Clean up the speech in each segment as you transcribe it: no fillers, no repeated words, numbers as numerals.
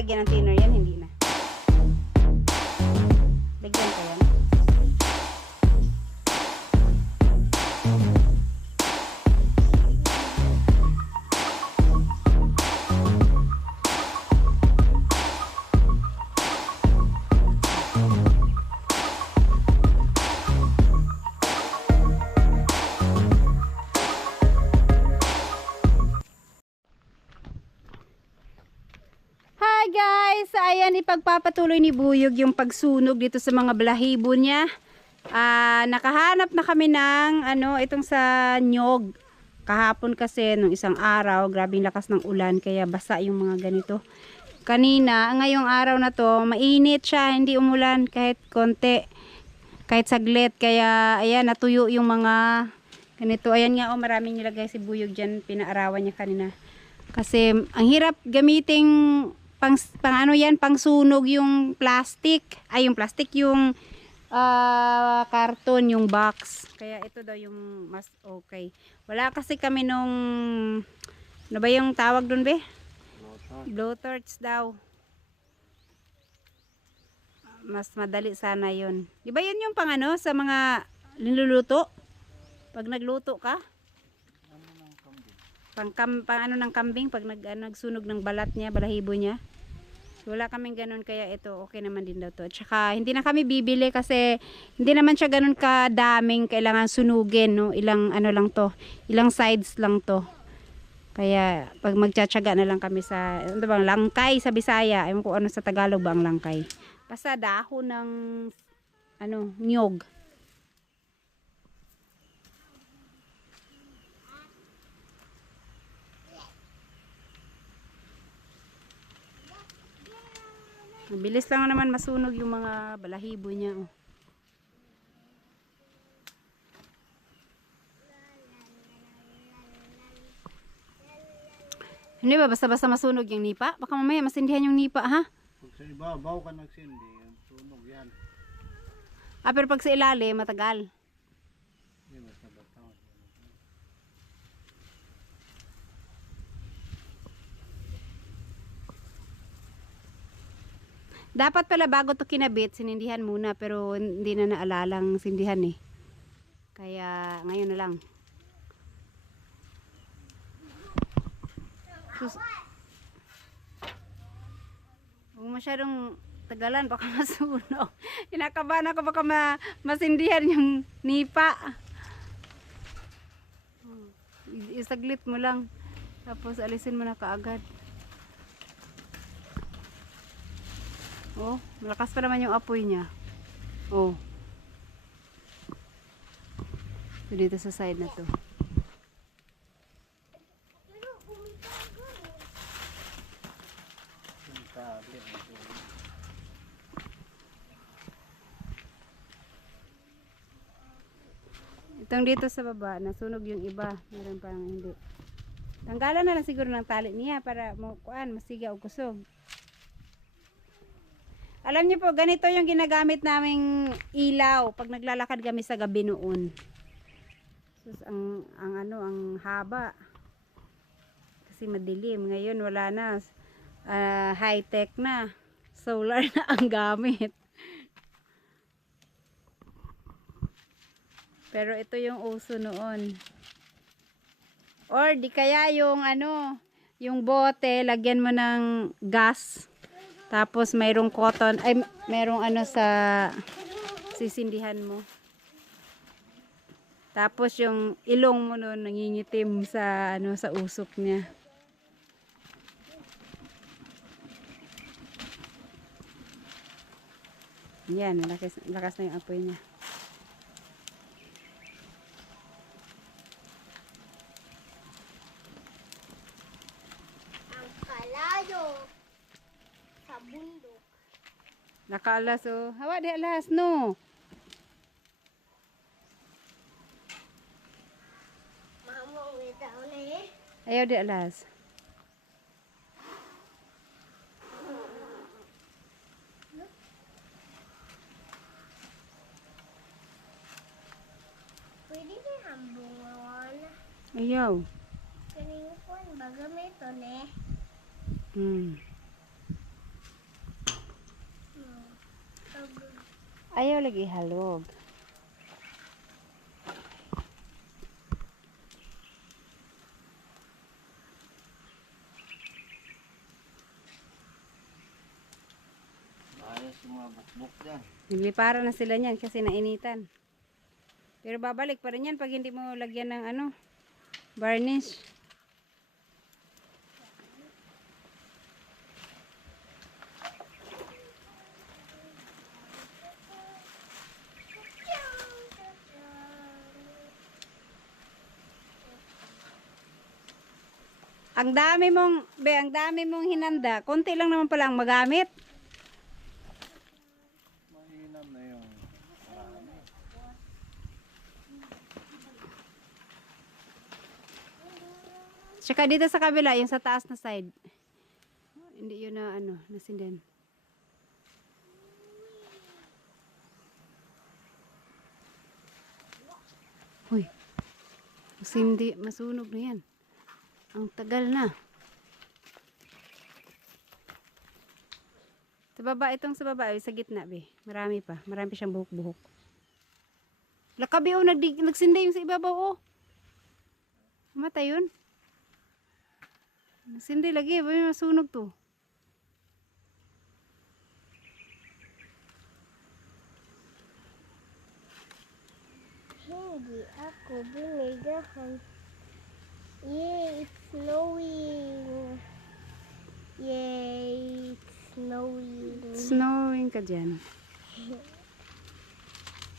lagyan ng thinner yan, hindi na. Lagyan ko yan. Hi guys! Ayan, ipagpapatuloy ni Buyog yung pagsunog dito sa mga balahibo niya. Nakahanap na kami ng itong sa nyog. Kahapon kasi nung isang araw, grabing lakas ng ulan kaya basa yung mga ganito. Kanina, ngayong araw na to, mainit siya, hindi umulan kahit konti, kahit saglit. Kaya ayan, natuyo yung mga ganito. Ayan nga, maraming nilagay si Buyog dyan, pinaarawan niya kanina. Kasi ang hirap gamiting pang sunog yung plastic. Ay, yung plastic, yung karton, yung box. Kaya ito daw yung mas okay. Wala kasi kami nung ano ba yung tawag dun, be? Blowtorch daw. Mas madali sana yun. Di ba yun yung pang sa mga niluluto? Pag nagluto ka? Pang ng kambing pag nagsunog ng balat niya, balahibo niya. So, wala kaming ganun kaya ito okay naman din daw to. Tsaka hindi na kami bibili kasi hindi naman siya ganun kadaming kailangan sunugin, no. Ilang lang to, ilang sides lang to. Kaya pag magtsatsaga na lang kami sa bang langkay sa Bisaya, ayun ko ano sa Tagalog ba ang langkay. Basta dahon ng niyog. Mabilis lang naman masunog yung mga balahibo niya. Oh. Hindi ba basta-basta masunog yung nipa? Baka mamaya masindihan yung nipa, ha? Pag sa ibabaw ka nagsindi, sunog yan. Pero pag sa ilalim, matagal. Hindi, basta basta. Dapat pala bago to kinabit, sinindihan muna pero hindi na naalalang sindihan eh. Kaya ngayon na lang. Huwag masyadong tagalan, baka masunog. Kinakabahan ako baka masindihan yung nipa. Isaglit mo lang. Tapos alisin mo na kaagad. Oh, malakas pa naman yung apoy niya. Oh. So, dito sa side na to. Itong dito sa baba, nasunog yung iba. Meron parang hindi. Tanggalan na lang siguro ng tali niya para masiga o kusog. Alam niyo po, ganito yung ginagamit naming ilaw pag naglalakad kami sa gabi noon. Sus, ang haba. Kasi madilim. Ngayon wala na. High-tech na. Solar na ang gamit. Pero ito yung uso noon. Or di kaya yung yung bote, lagyan mo ng gas. Tapos mayroong cotton, ay mayroong sa sisindihan mo. Tapos yung ilong mo noon nangingitim sa sa usok niya. Yan, lakas na yung apoy niya. Ang kalayo sa bundok. Nakaalas oh. Hawa di alas no. Mamang witaw na eh. Ayaw di alas. Pwede na hambong ngayon. Ayaw. Kanina po, baga may ito na eh. Ayaw lagi halog. Ayos yung mga bukbuk dyan. Nilipara na sila niyan kasi nainitan. Pero babalik pa rin yan pag hindi mo lagyan ng ano, varnish. Ang dami mong hinanda. Konti lang naman pala ang magamit. Mainam na yung marami. Tsaka dito sa kabila, yung sa taas na side. Hindi yun na ano, nasindan. Uy, masindi, masunog na yan. Ang tagal na. Sa baba, itong sa baba, sa gitna, be. Marami pa. Marami pa siyang buhok-buhok. Lakabi, oh, nagsinda yung sa ibabaw, oh. Matay yun. Nagsindi lagi, may masunog to. Hindi ako binigahan. Yay, it's snowing. Yay, it's snowing. Snowing ka dyan.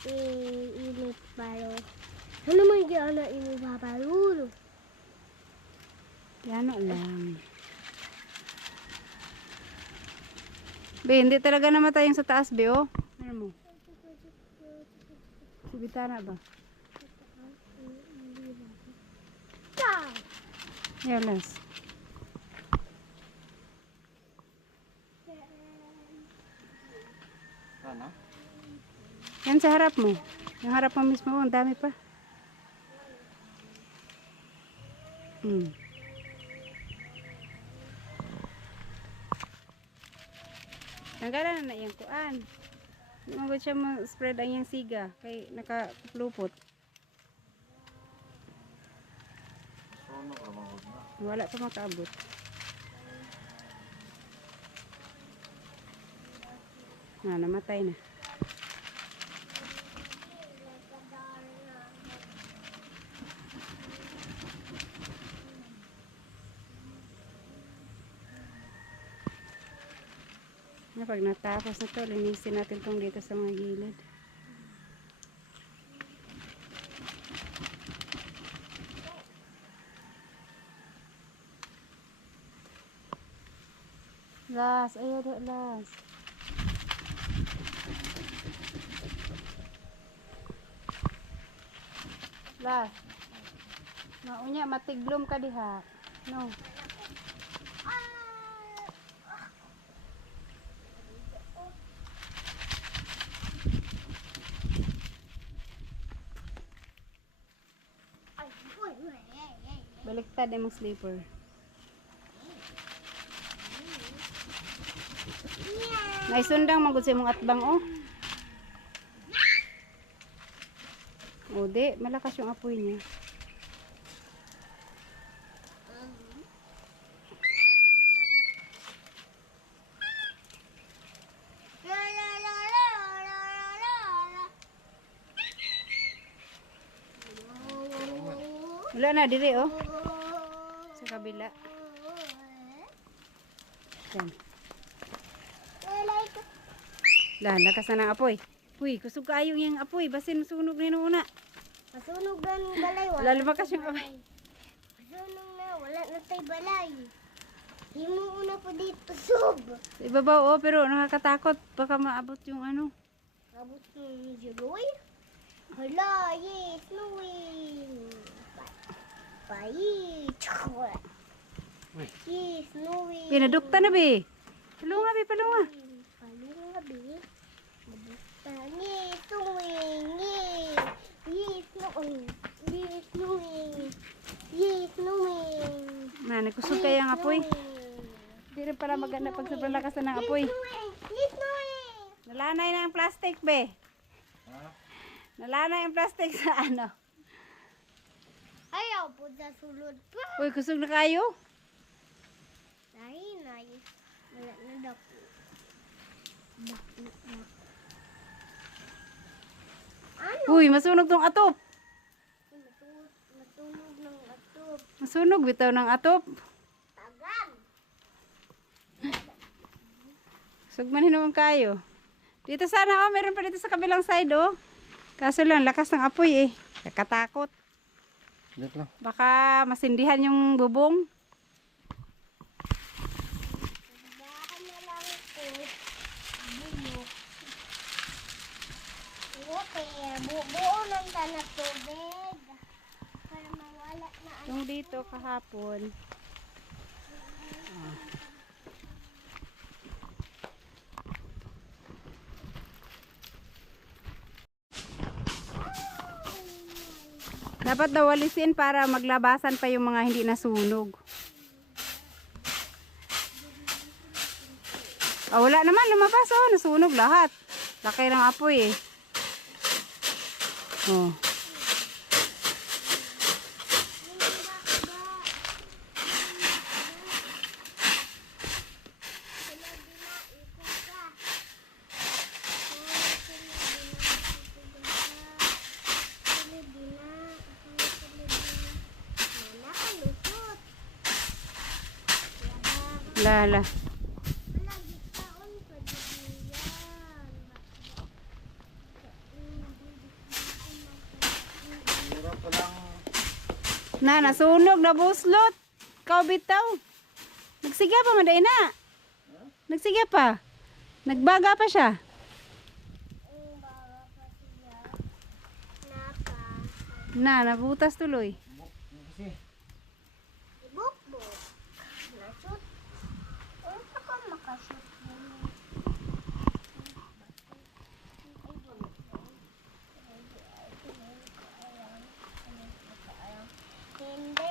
Init palo. Ano man yung ana init papalo? Yan lang. Be, hindi talaga namatay yung sa taas, be, oh. Ano mo? Subitana ba? Yalas. Sana? Yan sa harap mo. Yung harap mo mismo, ang dami pa. Tanggalan na yung kuan. Hindi mo siya ma-spread ang yung siga. Kay nakaplupot. Sunog naman huwag na. Wala pa makaabot. Namatay na. Pag natapos na to, linisin natin tong dito sa mga gilid. Las, ayaw do, las. Las. Maunya, matiglom ka diha. No. Baliktad yung sleeper. Naisundang magud sa mong atbang, oh. O, di. Malakas yung apoy niya. Wala na, diri, oh. Sa kabila. Yan. Lah, lakas na ng apoy. Uy, kusog kayo yung apoy. Basin sunog na yun una. Masunog na ng balay. Wala lumakas yung apoy. Masunog na, wala na tayo balay. Himo una po dito, sub. Sa ibabaw, oh, pero nakakatakot. Baka maabot yung ano. Abot ng jagoy. Hala, yes, snowing. Pai. Yes, snowing. Pinadukta na, be. Palunga, be, palunga. Palunga, be. Yes, snowing. Yes. Yes, snowing. Yes, snowing. Yes, snowing. Na, nagkusog kaya ang apoy. Hindi rin pala maganda pag sobrang lakas na ng apoy. Yes, snowing. Nalanay na ang plastic, be. Nalana yung plastic sa ano. Ayaw po sa sulod pa. Uy, kusog na kayo. Nay. Wala na dako. Dako na. Ano? Uy, masunog tong atop. Matunog ng atop. Masunog bitaw ng atop. Tagan. Sugman naman kayo. Dito sana, oh, meron pa dito sa kabilang side, oh. Kaso lang, lakas ng apoy, eh. Kakatakot. Dito lang. Baka masindihan yung bubong. Baka na lang ito. Bulok. Buti. Buo ng tanah tubig. Para mawala na ang Yung dito kahapon. Dapat daw walisin para maglabasan pa yung mga hindi nasunog. Oh, wala naman, lumabas, oh, nasunog lahat. Laki ng apoy, eh. Oh. Lala. Hirap pa lang. Nasunog, nabuslot. Kau bitaw. Nagsiga pa, maday na. Nagsiga pa. Nagbaga pa siya. Nabutas tuloy. Kasi, Ibukbuk. Nasut. Unsa ka makasut mo? Hindi.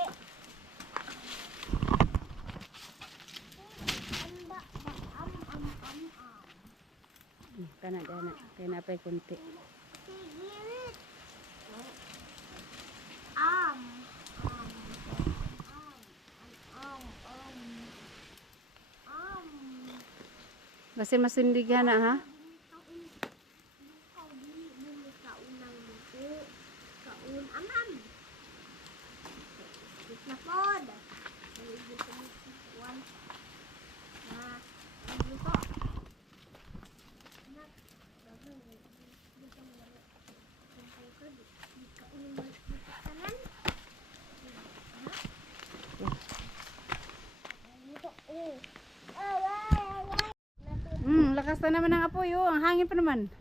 Kana. Kaya napay kunti. Sigit. Am. Kasi masindigan na, ha? Lakas na naman ang apoy, oh. Ang hangin pa naman.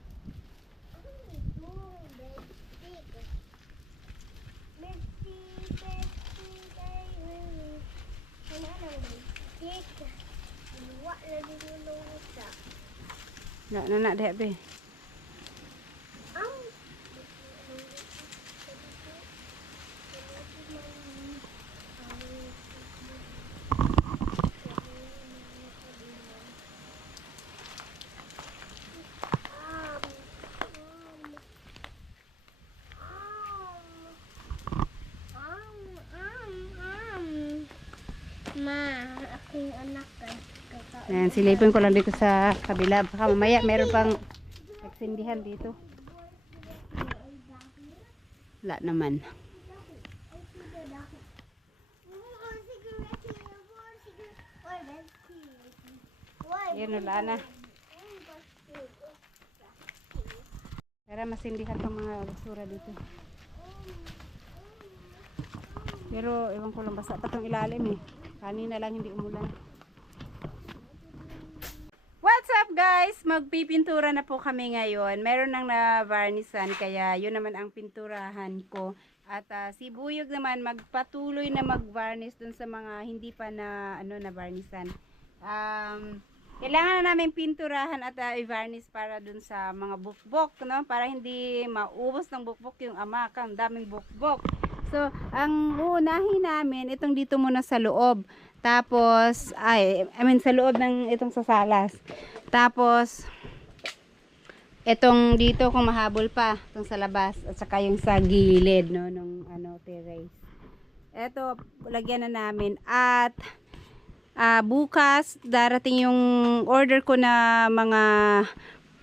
Na, deh, be. Ma, aking anak Ayan, silipin ko lang dito sa kabila. Baka mamaya meron pang nagsindihan dito. Wala naman. Ayan, wala na. Para masindihan pang mga basura dito. Pero ewan ko lang, basta pa itong ilalim, eh. Kanina lang hindi umulan. What's up, guys? Magpipintura na po kami ngayon. Meron nang na-varnisan, kaya yun naman ang pinturahan ko. At si Buyog naman magpatuloy na mag-varnish dun sa mga hindi pa na na-varnisan. Kailangan na namin pinturahan at i-varnish para dun sa mga bukbok, no? Para hindi maubos ng bukbok yung amakang daming bukbok. So, ang uunahin namin, itong dito muna sa loob. Tapos, sa loob ng itong sa salas. Tapos, Etong dito kung mahabol pa, itong sa labas at saka yung sa gilid no nung ano terrace. Eto lagyan na namin at bukas darating yung order ko na mga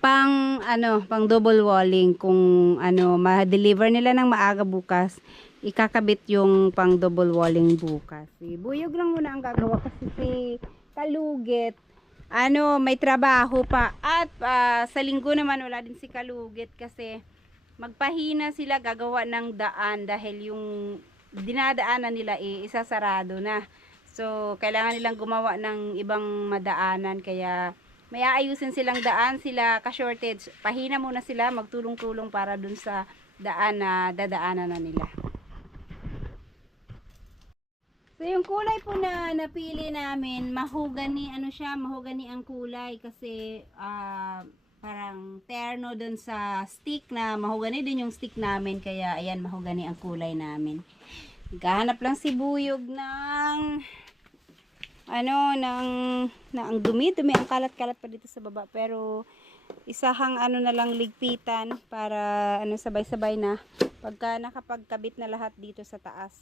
pang double walling kung ma-deliver nila ng maaga bukas. Ikakabit yung pang double walling bukas. Si Buyog lang muna ang gagawa kasi si Kalugit may trabaho pa at sa linggo naman wala din si Kalugit kasi magpahina sila gagawa ng daan dahil yung dinadaanan nila isasarado na. So kailangan nilang gumawa ng ibang madaanan kaya may aayusin silang daan sila ka-shortage. Pahina muna sila magtulong-tulong para dun sa daan na dadaanan na nila. So yung kulay po na napili namin, mahogany mahogany ang kulay kasi parang terno dun sa stick na mahogany din yung stick namin kaya ayan mahogany ang kulay namin. Gahanap lang si Buyog ng ang dumi ang kalat-kalat pa dito sa baba pero isahang na lang ligpitan para sabay-sabay na pagka nakapagkabit na lahat dito sa taas.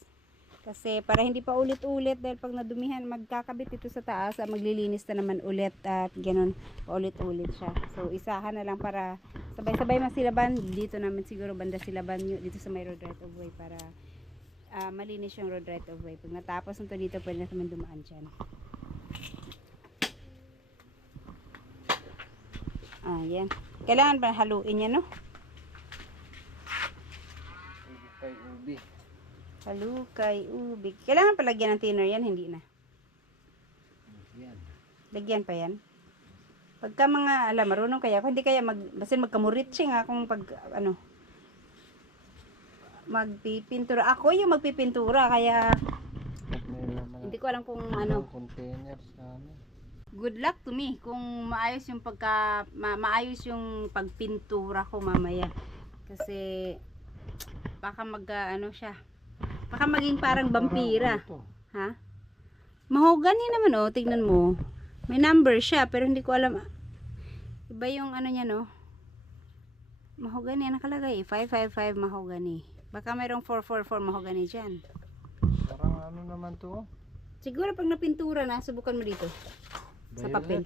Kasi para hindi pa ulit-ulit dahil pag nadumihan magkakabit ito sa taas, maglilinis na naman ulit at ganun ulit-ulit siya. So isahan na lang para sabay-sabay masilaban. Dito naman siguro banda silaban dito sa may road right of way para malinis yung road right of way. Pag natapos nito dito pwede na naman dumaan dyan. Yan. Kailangan ba haluin yan, no? Kay ubi. Halukay, ubi. Kailangan palagyan ng thinner yan, hindi na. Yan. Lagyan pa yan. Pagka mga, marunong kaya ako, hindi kaya basin magkamuritsi nga kung pag, magpipintura. Ako yung magpipintura, kaya, hindi ko alam kung Container sana. Good luck to me kung maayos yung maayos yung pagpintura ko mamaya. Kasi, baka siya. Baka maging parang vampira. Ha? Mahogany naman tignan mo. May number siya pero hindi ko alam. Iba yung niya no. Mahogany nakalagay 555 mahogany. Baka mayroong 444 mahogany diyan. Parang naman to? Siguro pag napintura na, subukan mo dito. Sa Violet. papel.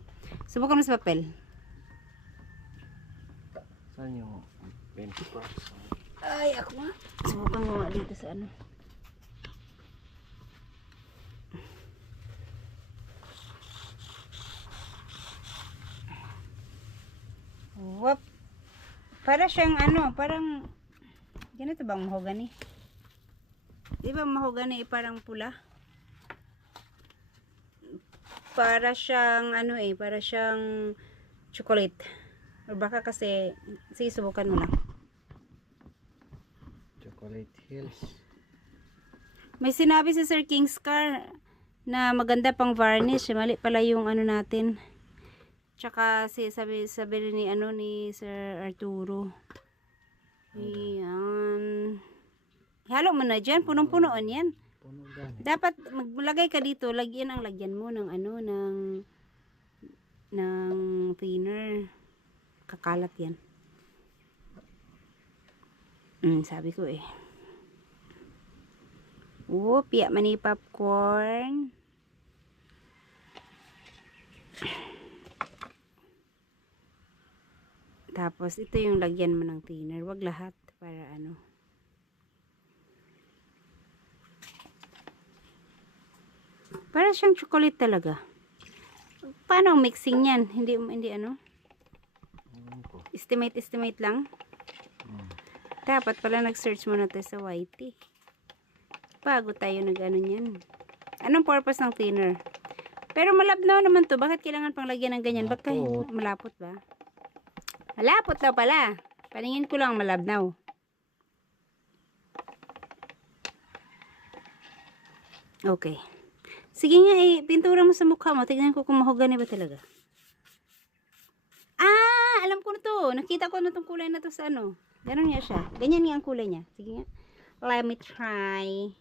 Subukan mo sa papel. Saan yung pencil? Ay, ako nga. Subukan mo nga dito sa Wap. Para siyang parang ganito bang mahogany? Di ba mahogany parang pula? Para siyang para siyang chocolate. O baka kasi sige subukan mo lang. Chocolate Hills. May sinabi si Sir Kingscar na maganda pang varnish. Mali pala yung natin. Tsaka sabi ni ni Sir Arturo. Ayan. Halo mo na dyan. Punong-punoon yan. Puno ganit. Dapat maglagay ka dito. Lagyan mo ng ng thinner. Kakalat yan. Sabi ko eh. Piyak mani popcorn. Tapos ito yung lagyan mo ng thinner. Wag lahat para para siyang chocolate talaga. Paano ang mixing yan? Hindi estimate lang. Dapat pala nag-search muna tayo sa YT. Bago tayo niyan. Anong purpose ng thinner? Pero malabnaw naman to. Bakit kailangan pang lagyan ng ganyan? Bakit malapot ba? Malapot daw pala. Paningin ko lang malabnaw. Okay. Sige nga pintura mo sa mukha mo. Tignan ko kung mahogany ba talaga. Alam ko na to. Nakita ko na tong kulay na to sa Ganon nga siya. Ganyan nga ang kulay niya. Sige nga. Let me try.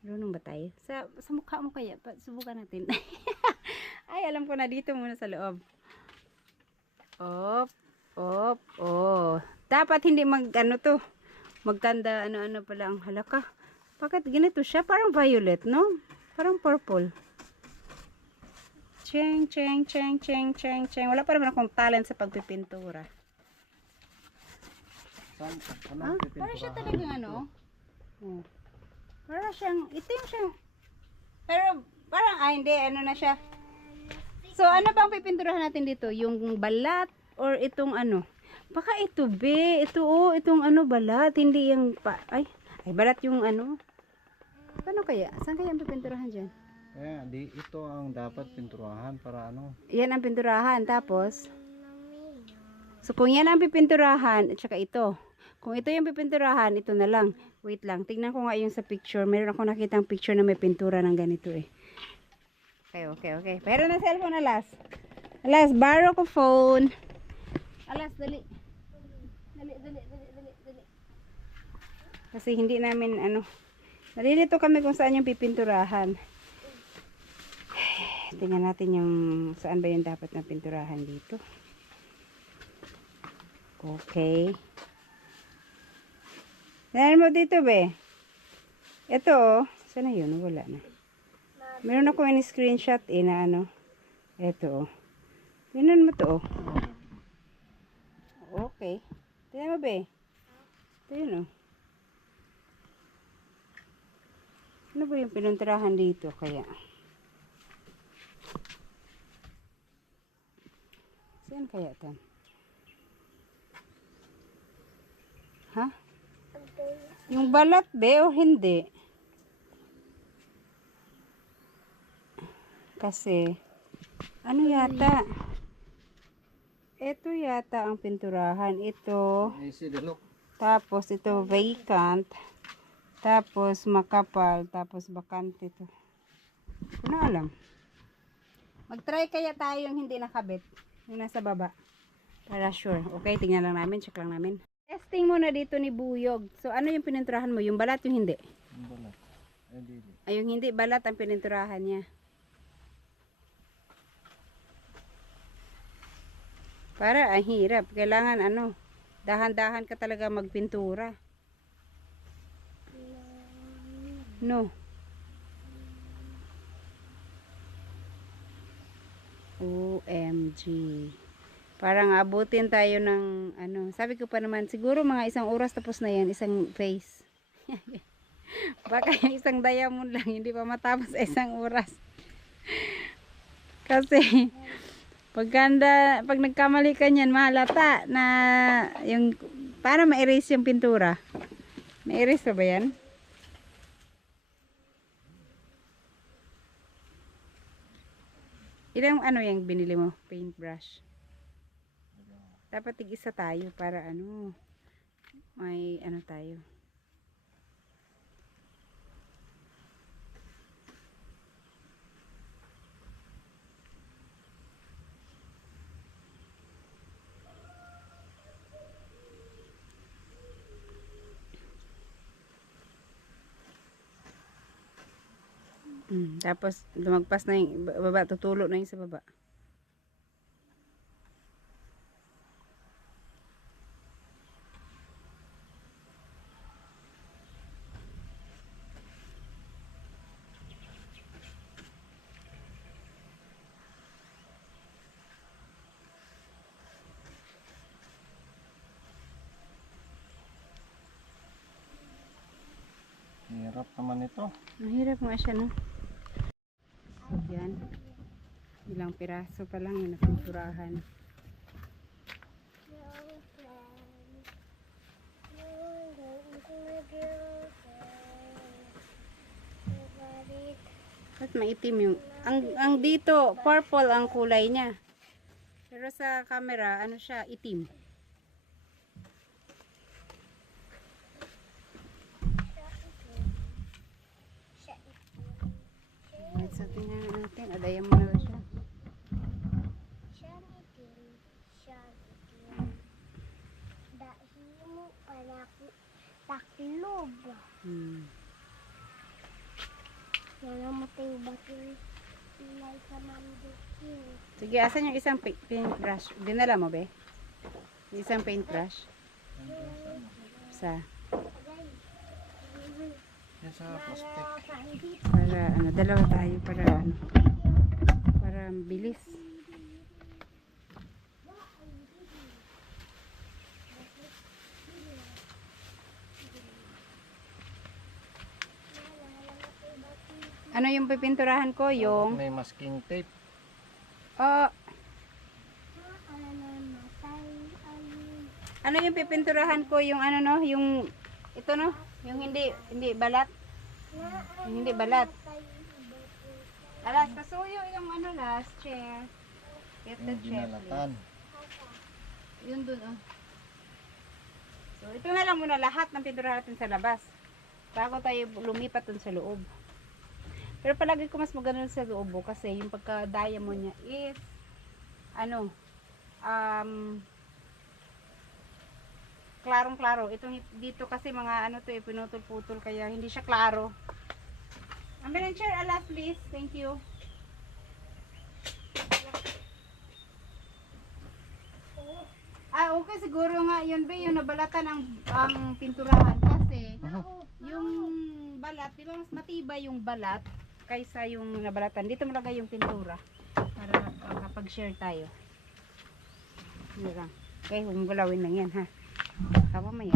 Marunong ba tayo? Sa mukha mo kaya. Subukan natin. Ay, alam ko na dito muna sa loob. Op, oh. Dapat hindi ano to. Magtanda, ano pala ang halaka. Bakit ganito siya? Parang violet, no? Parang purple. Cheng, cheng, cheng, cheng, cheng, cheng. Wala pa naman akong talent sa pagpipintura. Saan Parang siya talagang ano? Oh. Parang siyang, itim siya. Pero, parang, hindi, ano na siya. So, ano bang pipinturahan natin dito? Yung balat or itong ano? Baka ito, be. Ito, itong ano, balat. Hindi yung, ay, balat yung ano. Paano kaya? Saan kaya ang pipinturahan dyan? Kaya, di ito ang dapat pinturahan para ano. Yan ang pinturahan. Tapos, so kung yan ang pipinturahan, at saka ito. Kung ito yung pipinturahan, ito na lang. Wait lang. Tingnan ko nga yung sa picture. Meron ako nakitang picture na may pintura ng ganito eh. Okay. Pero na cellphone, alas. Alas, borrow ko phone. Alas, dali. Dali. Kasi hindi namin, nalilito kami kung saan yung pipinturahan. Tingnan natin yung, saan ba yung dapat na pinturahan dito. Okay. Tingnan mo dito, be. Ito, oh. Saan na yun? Wala na. Meron ako yung screenshot na ano. Ito, oh. Tingnan mo to, oh. Okay. Tingnan mo, be. Ito yun, oh. Ano ba yung pininturahan dito kaya? Saan kaya tan? Ha? Yung balat, be, o hindi? Kasi, ano yata? Ito yata ang pinturahan. Ito, Easy the look. tapos ito vacant, tapos makapal, tapos bakante to. Hindi ko na alam. Mag-try kaya tayo yung hindi nakabit. Yung nasa baba. Para sure. Okay, tingnan lang namin. Check lang namin. Testing muna dito ni Buyog. So, ano yung pininturahan mo? Yung balat, yung hindi? Yung balat. Di. Ay, yung hindi balat ang pininturahan niya. Para, ang hirap. Kailangan, dahan-dahan ka talaga magpintura. No. OMG. Parang abutin tayo ng sabi ko pa naman siguro mga 1 oras tapos na yan, isang face. Baka yung isang diamond lang hindi pa matapos sa 1 oras. Kasi pag nagkamali ka niyan, mahalata na yung para ma-erase yung pintura. Ma-erase pa ba yan? Ilang yung binili mo? Paintbrush. Dapat tig-isa tayo para may tayo. Tapos lumagpas na yung baba, tutulo na yung sa baba. Hirap naman ito. Ang hirap nga siya, no? Yan. Ilang piraso pa lang yung napinturahan. At maitim yung ang dito purple ang kulay niya. Pero sa camera siya itim. Right, so tingnan natin, adayan mo na ba siya? Dahil mo pala taklob. Wala matay batin ilay sa mandukin. Sige, asan yung isang paintbrush? Dinala mo, be? Isang paintbrush. Sa Yan sa plastic. para ano, dalawa tayo para ano, para bilis. Ano yung pipinturahan ko? Yung May masking tape. oh, ano yung pipinturahan ko? Yung ano no, yung ito no, yung hindi balat. Yung hindi balat. Alas, pasuyo yung ano last chair. Get the Yung chair, ginalatan. please. Yun dun, oh. So, ito na lang muna lahat ng pinturahan natin sa labas. Bago tayo lumipat dun sa loob. Pero palagi ko mas maganda sa loob kasi yung pagka-diamond niya is ano, klarong-klaro. Itong dito kasi mga ano to, pinutol-putol kaya hindi siya klaro. Ambulance chair, alas please. Thank you. Ah, okay siguro nga yun ba yung nabalatan ang pinturahan kasi yung balat, di ba mas matibay yung balat kaysa yung nabalatan. Dito malagay yung pintura para makapag-share tayo. Yun lang. Okay, gulawin lang yan ha. Kapo maya.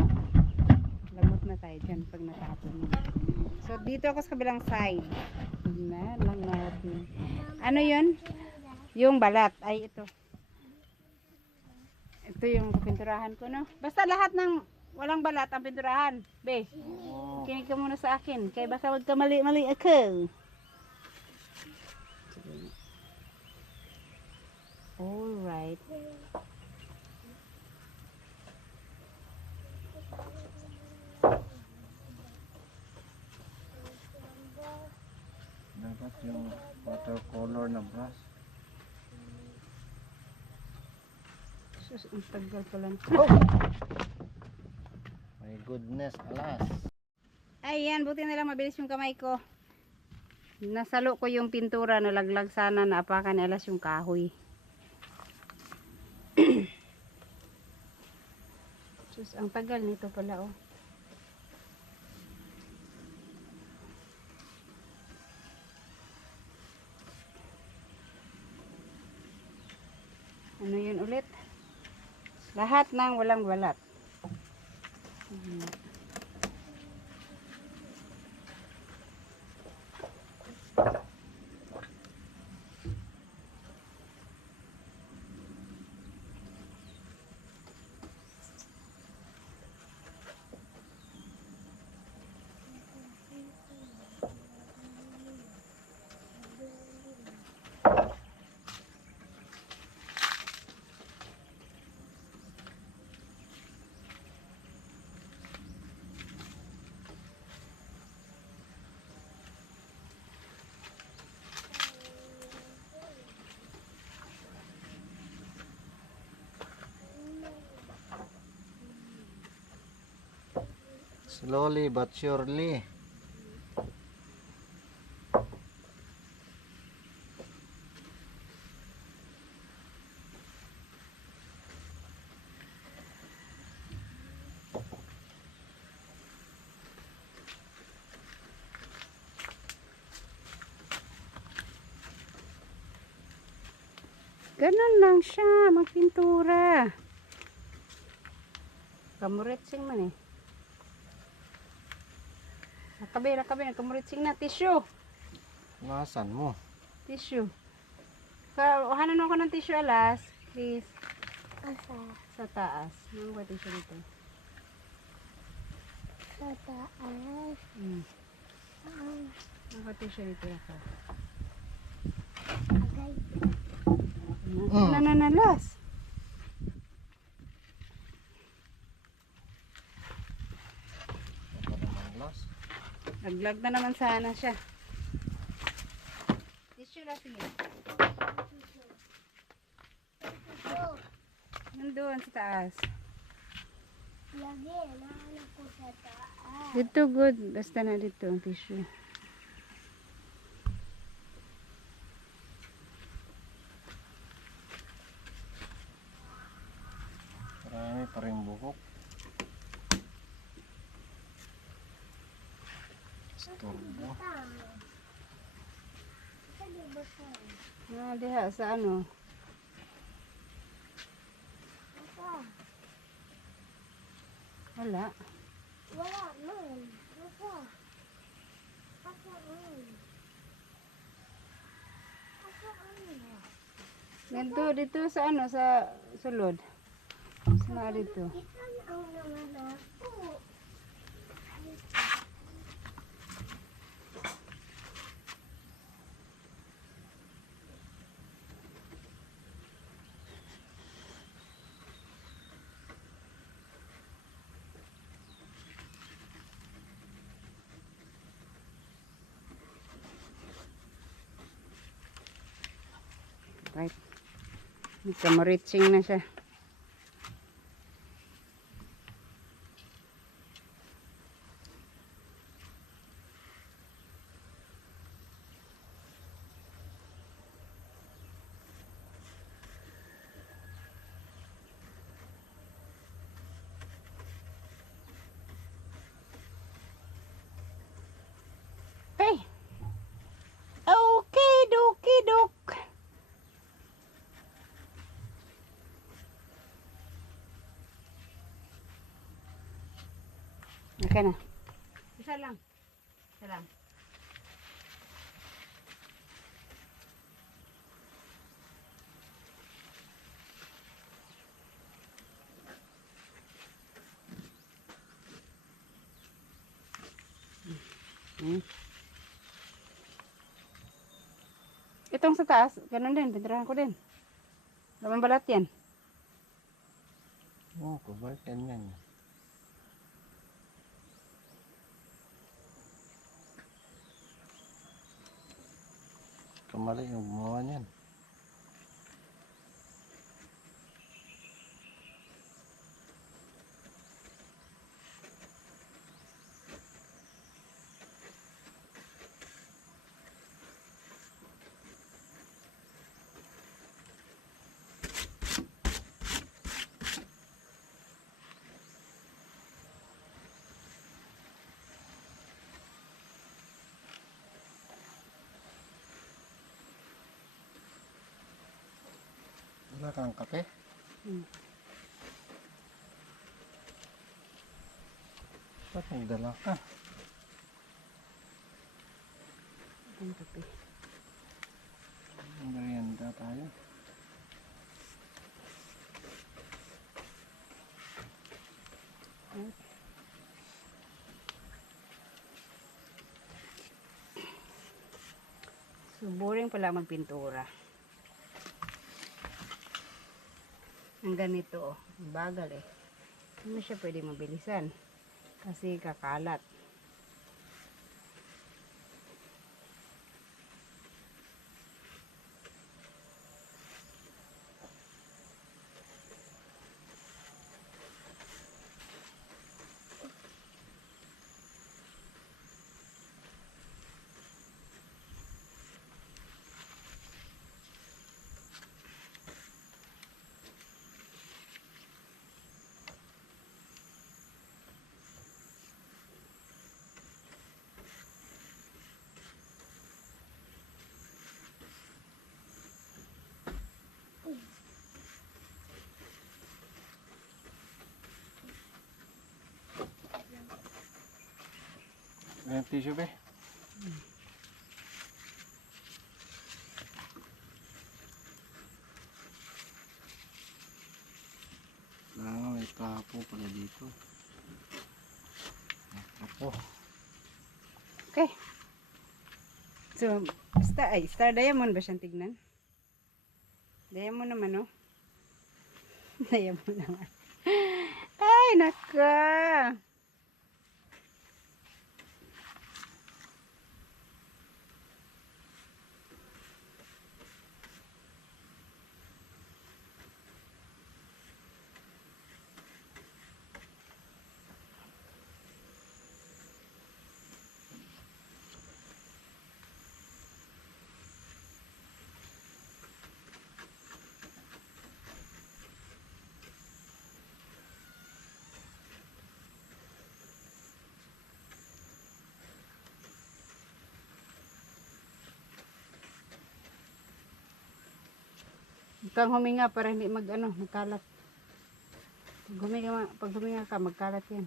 Lamot na tayo dyan pag natapon yun. So, dito ako sa kabilang side. Na lang natin. Ano yun? Yung balat. Ay, ito. Ito yung pinturahan ko, no? Basta lahat ng walang balat ang pinturahan. Be, kinig ka muna sa akin. Kaya baka wag ka mali-mali ako. Alright. Dapat yung watercolor na brush. Sus, ang tagal pala. Oh! My goodness, alas. Ayan, buti na lang mabilis yung kamay ko. Nasalo ko yung pintura, nalaglag sana, naapakan ni alas yung kahoy. Sus, ang tagal nito pala, oh. Ano yun ulit? Lahat ng walang balat. Slowly but surely. Ganun lang siya, magpintura. Kamuritsing man eh. Nakabi, nagkamuritsing na. Tissue. Nasaan mo? Tissue. Hanan mo ako ng tissue, alas. Please. Asa? Sa taas. Ano ba tissue dito? Sa taas. Ano ba tissue dito ako? Agay. Nananalas. Ito naman last. Naglag na naman sana siya. Tissue lang sige. Oh, Nandun sa taas. lagi. Nahanap ko sa taas. Dito good. Basta na dito ang tissue. Marami Turbo. Diha sa ano? Wala. Wala man. Asa? Asa man? Asa man? Dito sa ano, sa sulod. Sa dito. Kita ang naman ako. Right. Kamariching na siya. Okay. Okay, doki dok. Okay na. Isa lang. Isa lang. Itong sa taas, ganun din, pinturahan ko din. Laman balat yan. Oo, kabalik yan yan. Kamali yung gumawa niyan. Wala kang kape? Ba't nagdala ka? Itong kape. Merienda tayo. So, boring pala magpintura. Ang ganito, oh. Bagal eh. Hindi siya pwede mabilisan. Kasi kakalat. May tissue ba? May tapo pala dito. May tapo. Okay. So, Star Diamond ba siyang tignan? Diamond naman, oh. Diamond naman. Ay, naka! Huwag kang huminga para hindi magkalat. Pag huminga ka, magkalat yan.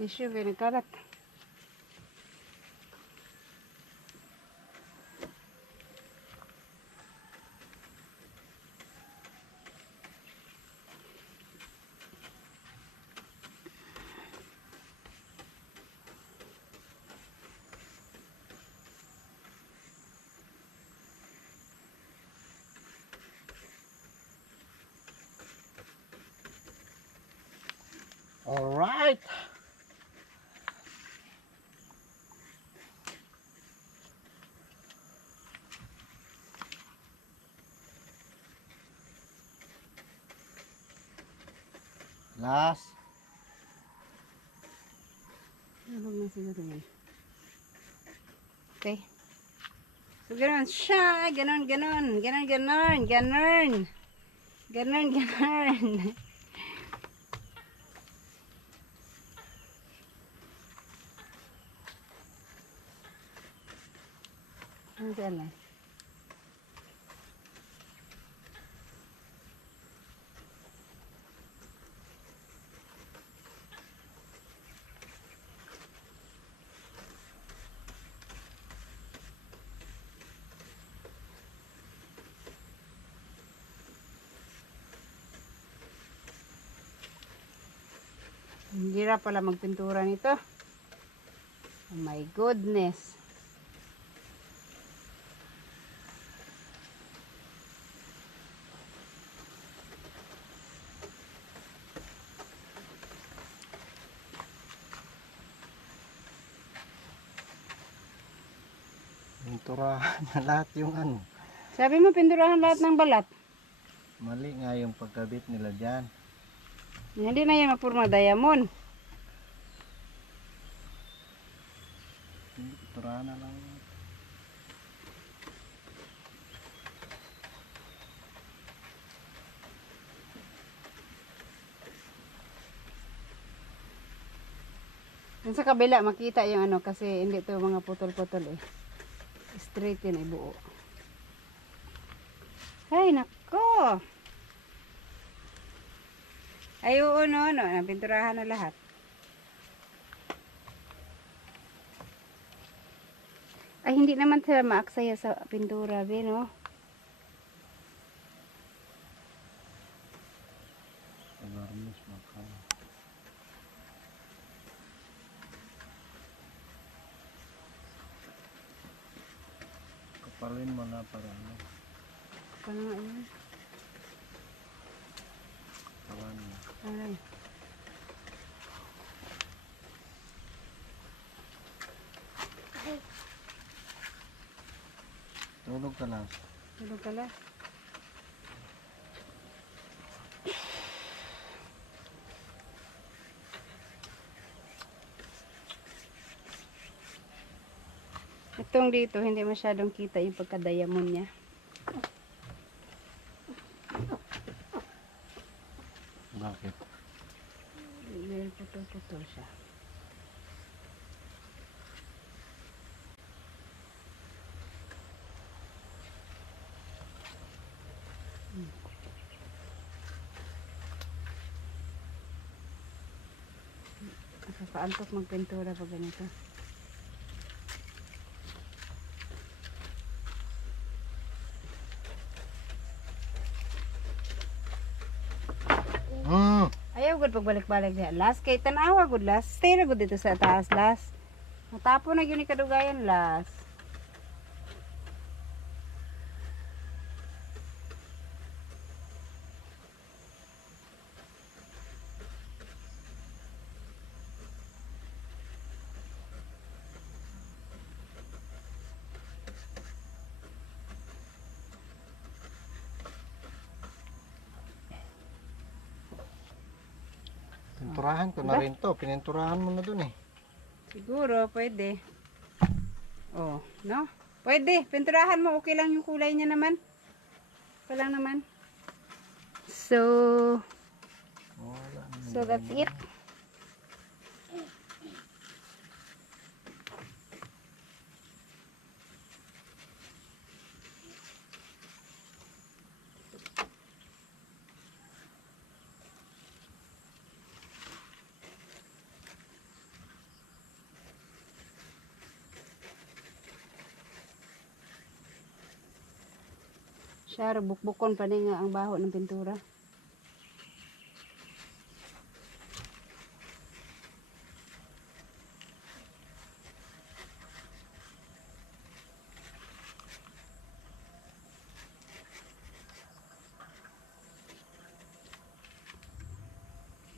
Tissue, kaya nagkalat. Alright. Last. Ano na siguro yan? Okay. So, ganun siya. Ganun. Ano dyan lang? Ang hirap pala magpintura nito. Oh my goodness. Pinturahan na lahat yung ano. Sabi mo, pinturahan lahat ng balat. Mali nga yung pagkabit nila dyan. Hindi na yan mapurma diamond. Pinturahan na lang. Sa kabila, makita yung kasi hindi to mga putol-putol eh. Straight yun ay buo. Ay, nako! Ay, oo, napinturahan na lahat. Ay, hindi naman sila maaksaya sa pintura, no? Alarmis maka. Kapalin mo na para ano. Paano nga yun? Kawan mo. Ay. Tulog ka lang. Tulog ka lang. Itong dito, hindi masyadong kita yung pagka-diamond niya. Bakit? Meron putol-putol siya. Nakakaantok magpintura pag ganito. Ayaw gud pagbalik-balik diha. Last kay tanawa gud last. Stay na gud dito sa taas last. Matapon na gyud ni kadugayan last. Pinturahan ko na rin to. Pininturahan mo na dun eh. Siguro pwede. Oh, no? Pwede. Pinturahan mo, okay lang yung kulay niya naman. Pa lang naman. So, Wala. that's it. Siya, bukbukon pa nga ang baho ng pintura.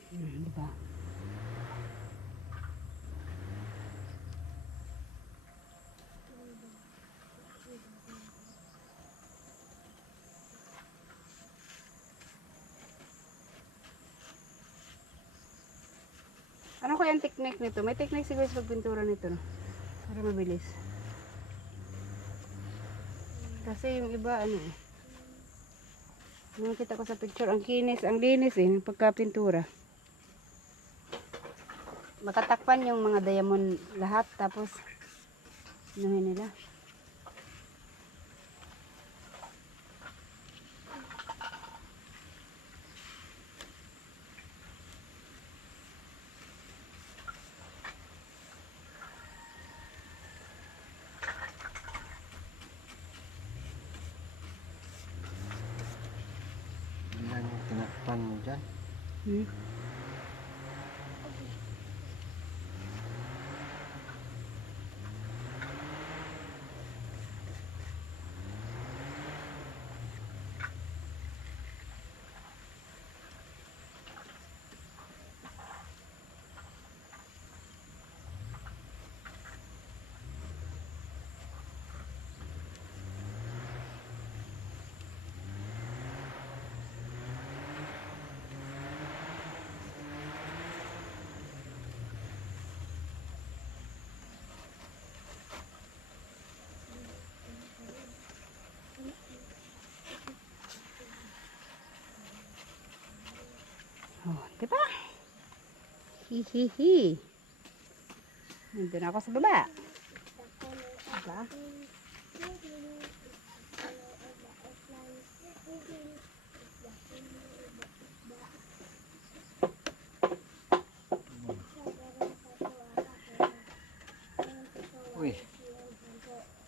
Diba? Ano kaya ang technique nito? May technique siguro sa pagpintura nito, no? Para mabilis. Kasi yung iba, ano eh. Yung kita ko sa picture, ang linis eh, ng pagkapintura. Makatakpan yung mga diamond lahat, tapos inuhin nila. Yan yung tinakpan mo dyan. Hmm? Oh, diba? Hihihi. Nandun ako sa baba. Diba? Uy.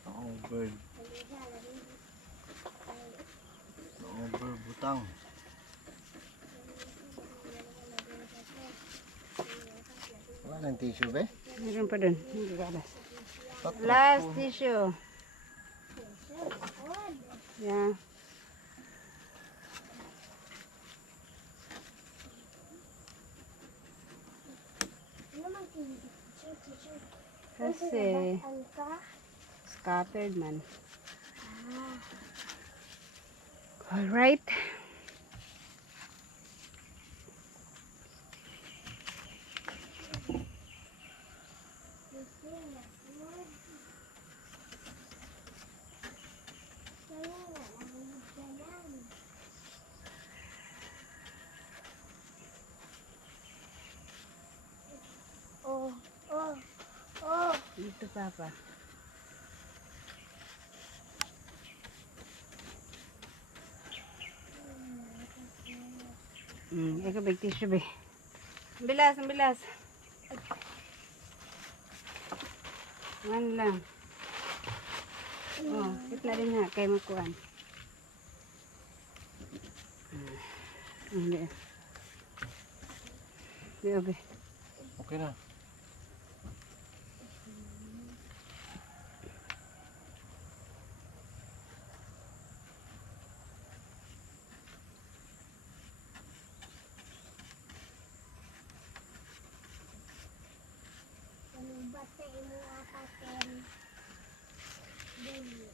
Oo, bird. Oo, bird butang. Wala nang tissue ba? Meron pa dun. Hindi ka alas. Tatlong Last po. tissue. Yeah. Kasi scattered man. Alright. Oh, oh, oh. Dito papa. Ikaw big tissue be. Ang bilas, ang bilas. One lang. Oh, hit na rin nga kay makuan. Hindi. Hindi, obe. Okay na. Basta imo apaten. Dili.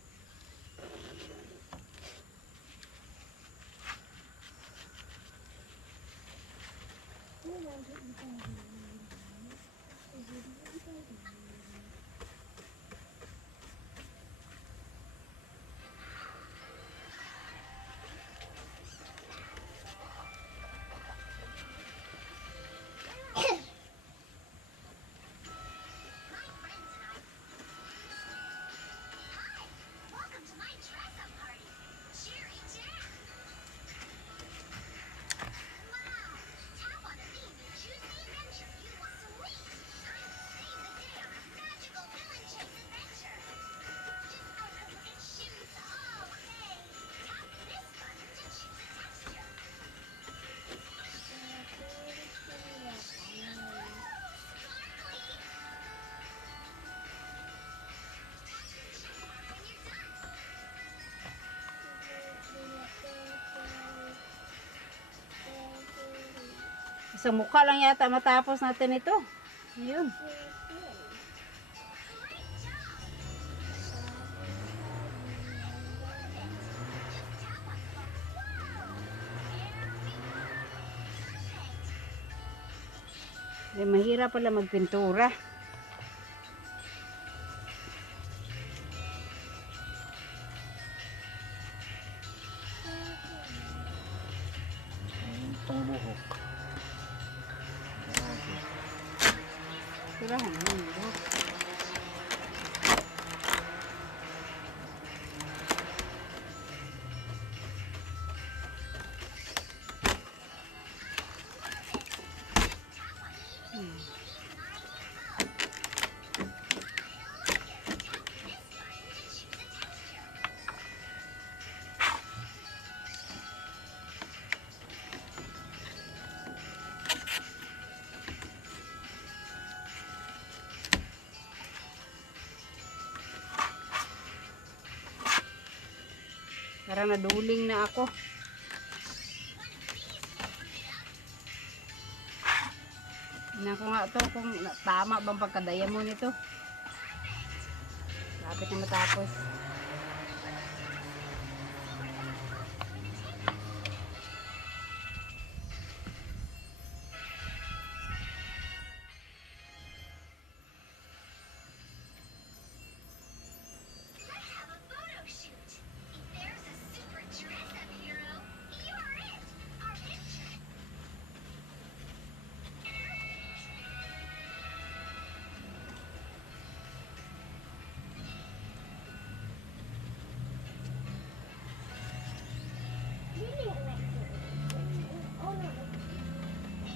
Isang mukha lang yata matapos natin ito. Ayun. Mahirap pala magpintura. Itong buhok. Turahan mo. Parang naduling na ako. Tingnan ko nga to kung tama bang pagkadaya mo nito. Lapit na matapos.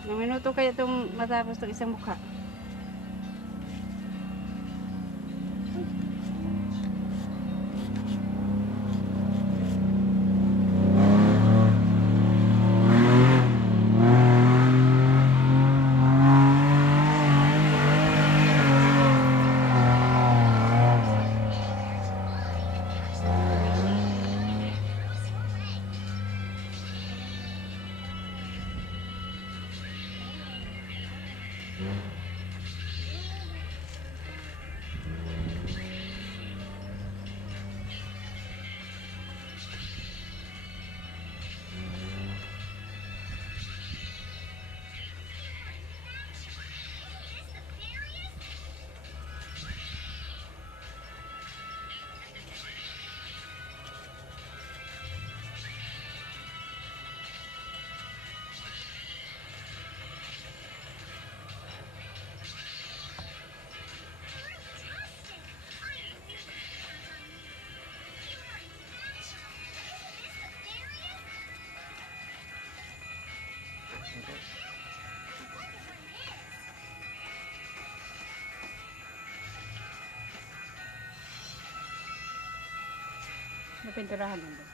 Ilang minuto kaya itong matapos itong isang mukha? Napinturahan mo ba?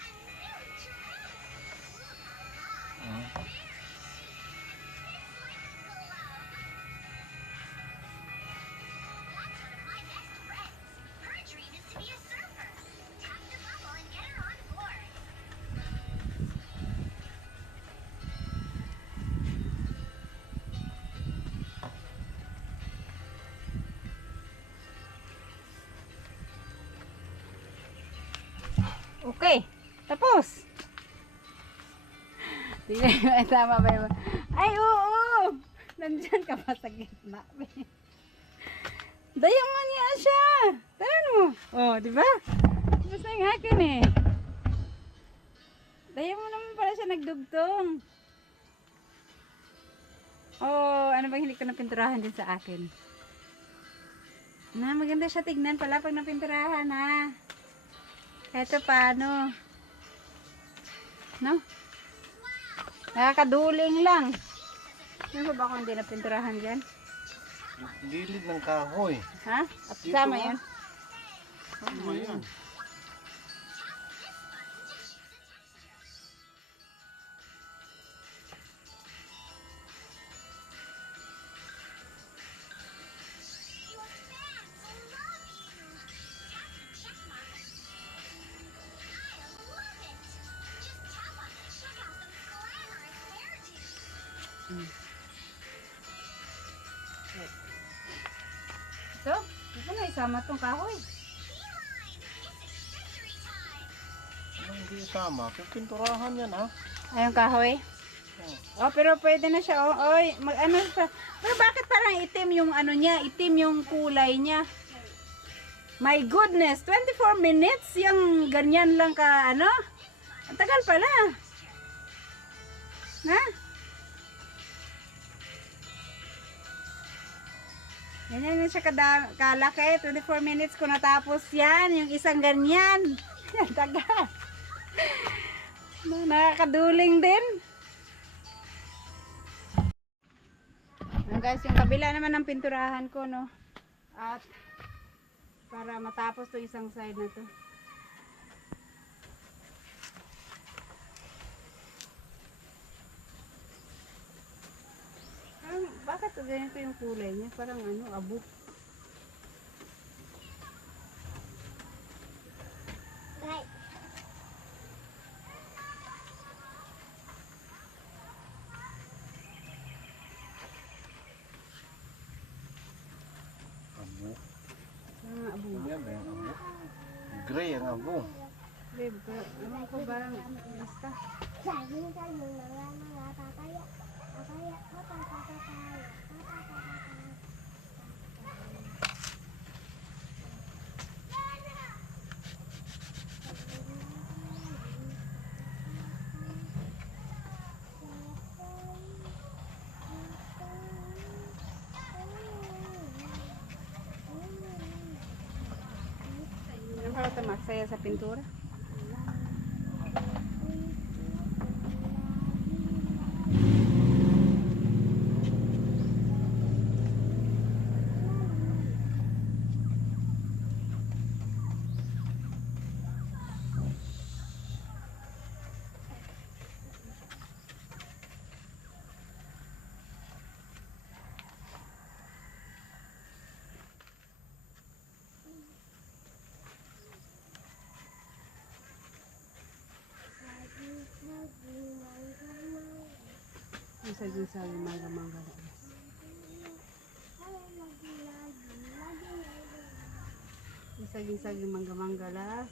Okay, tapos. Tingnan mo, tama ba yun? Ay, oo! Nandyan ka pa sa gitna. Dayang mo niya siya. Tara mo. Oh, di ba? Basta yung akin eh. Dayang mo naman pala siya nagdugtong. Oh, ano bang hindi ko napinturahan din sa akin? Na, maganda siya tignan pala pag napinturahan ha. Eto paano? No? Nakakaduling lang. Ano ba ako hindi napinturahan dyan? Gilid ng kahoy. Ha? At Dito sama nga. yan? Ano yan? So, ito na isama tong kahoy. Anong hindi isama? Pipinturahan yan ha. Ayun kahoy. Oh, pero pwede na siya. Oh, oy, ano siya. Pero bakit parang itim yung ano niya? Itim yung kulay niya. My goodness, 24 minutes yung ganyan lang ka ano? Ang tagal pala. Ha? Ganyan na siya kalaki. 24 minutes ko natapos yan. Yung isang ganyan. Ang tagal. Nakakaduling din. Guys, yung kabila naman ng pinturahan ko, no? At para matapos to isang side na to. Bakit ganito yung kulay niya? Parang ano, abo. Right. Abo. Abo. Ano yan ba yung abo? Gray ang abo. Babe, ano ko ba? Basta. Saging ka ng mga papaya. Papaya, papaya. Ano ka ito magsaya sa pintura? Ang saging-saging mangga-mangga. Ang saging-saging mangga-mangga las.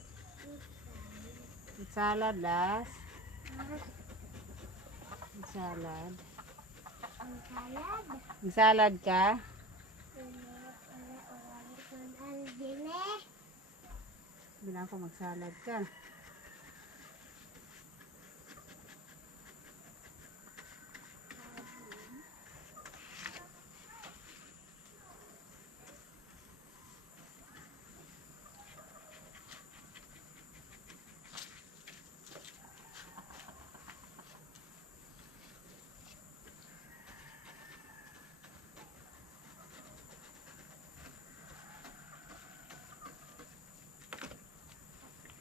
With salad las. With salad. Ang salad. Ang salad ka. Bilang ko magsalad ka.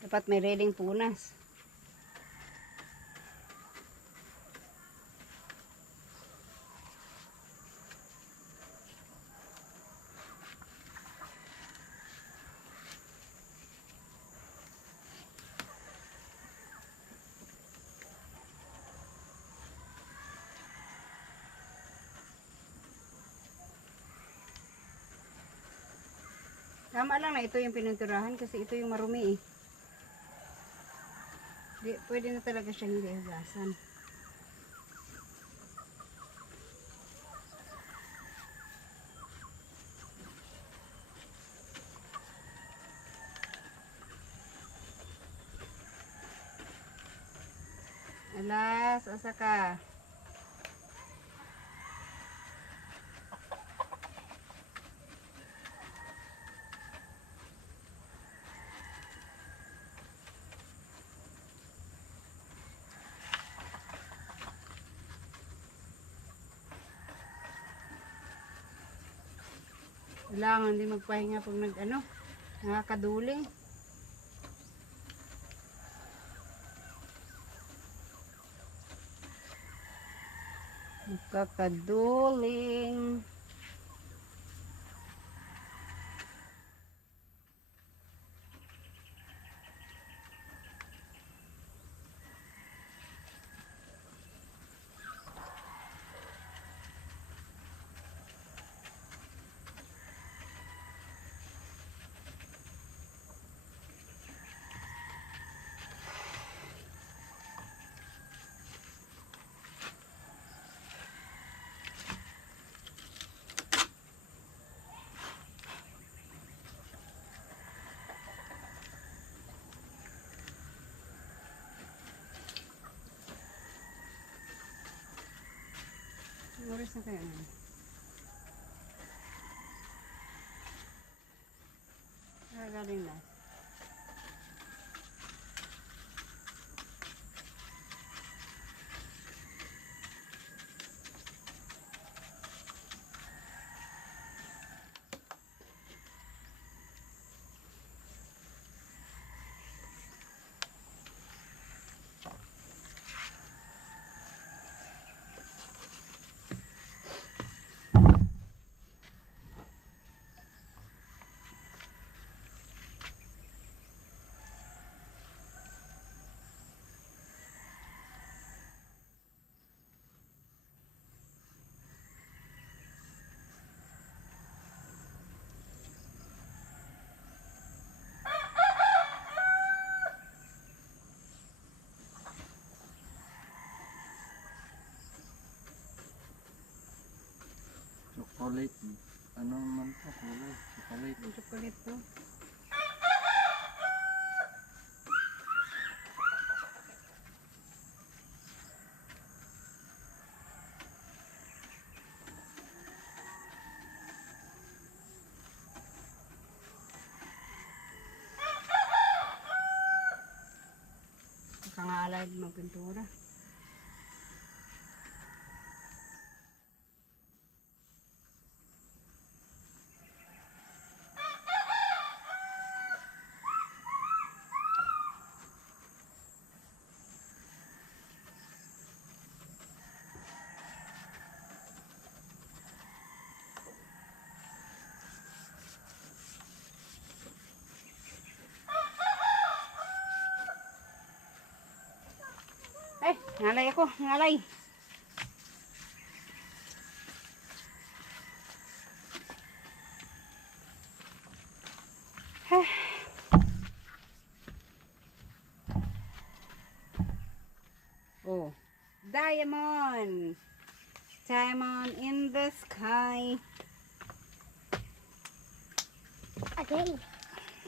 Dapat may reading punas. Tama lang na ito yung pininturahan kasi ito yung marumi eh. Pwede na talaga siyang hindi hugasan. Alas, asa ka? Kailangan din magpahinga pag nakakaduling. Nakakaduling. Oras na kaya. Galing na. Chocolate. Ano man to? Kulay. Chocolate. Yung chocolate to. Kangalay magpintura. Eh, ngalay ako, ngalay. Oh, diamond. Diamond in the sky. Okay.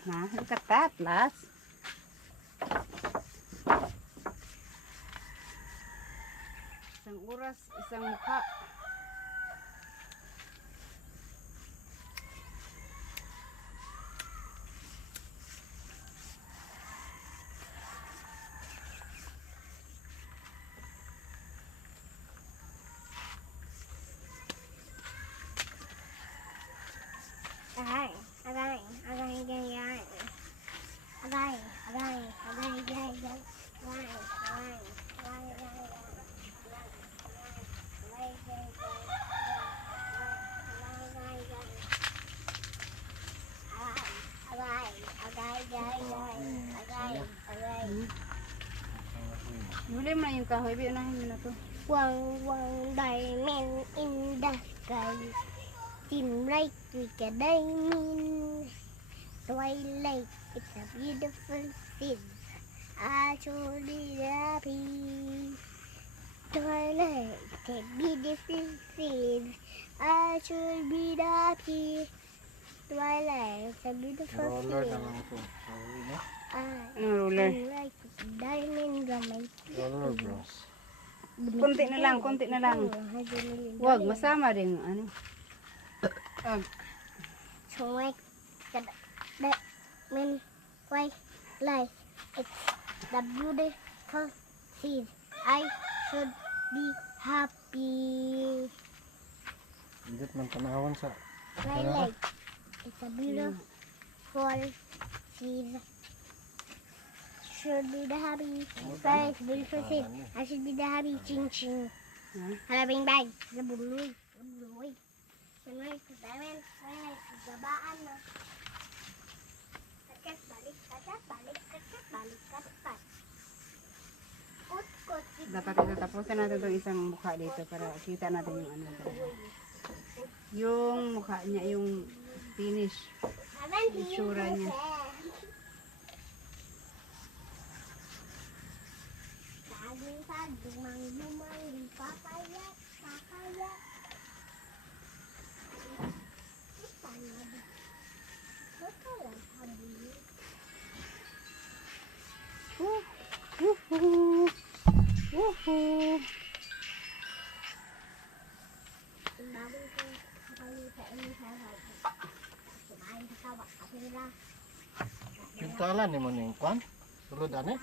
Nah, look at that, Las. Isang oras, isang mukha. Agay. Agay. Agay. Agay. Agay. Agay. Agay. Agay. Agay. Agay. Agay. Agay. Huli mo na yung kahoy, unahin mo na to. One diamond in the sky. Seem like we can diamond. Twilight, it's a beautiful thing. I should be happy. Twilight, it's a beautiful thing. I should be happy. Twilight, it's a beautiful Roller thing. naman to. Sabi na. Ano roller? I like diamond gamay. Roller bros. Kunti na lang, kunti na lang. Wag, masama rin ano. So like that mean why life it's the beautiful seed. I should be happy. Hindi man tanawan sa Twilight. It's a beautiful seed. Should be the happy. Twilight, beautiful seed. I should be the happy. Ching ching. Halabing bag. Sa buloy. Sa buloy. Sunod sa diamond. Sa gabaan na. Kakat, balik, kakat, balik, kakat, balik, kakat. Kot, kot. Dapat ito tapusin natin itong isang mukha dito para kita natin yung ano. Yung mukha niya, yung finish. Itsura niya. Dumang-dumang, di papaya, papaya. Woohoo! Woohoo! Pintalan ni mo ning kwan. Sulod ani.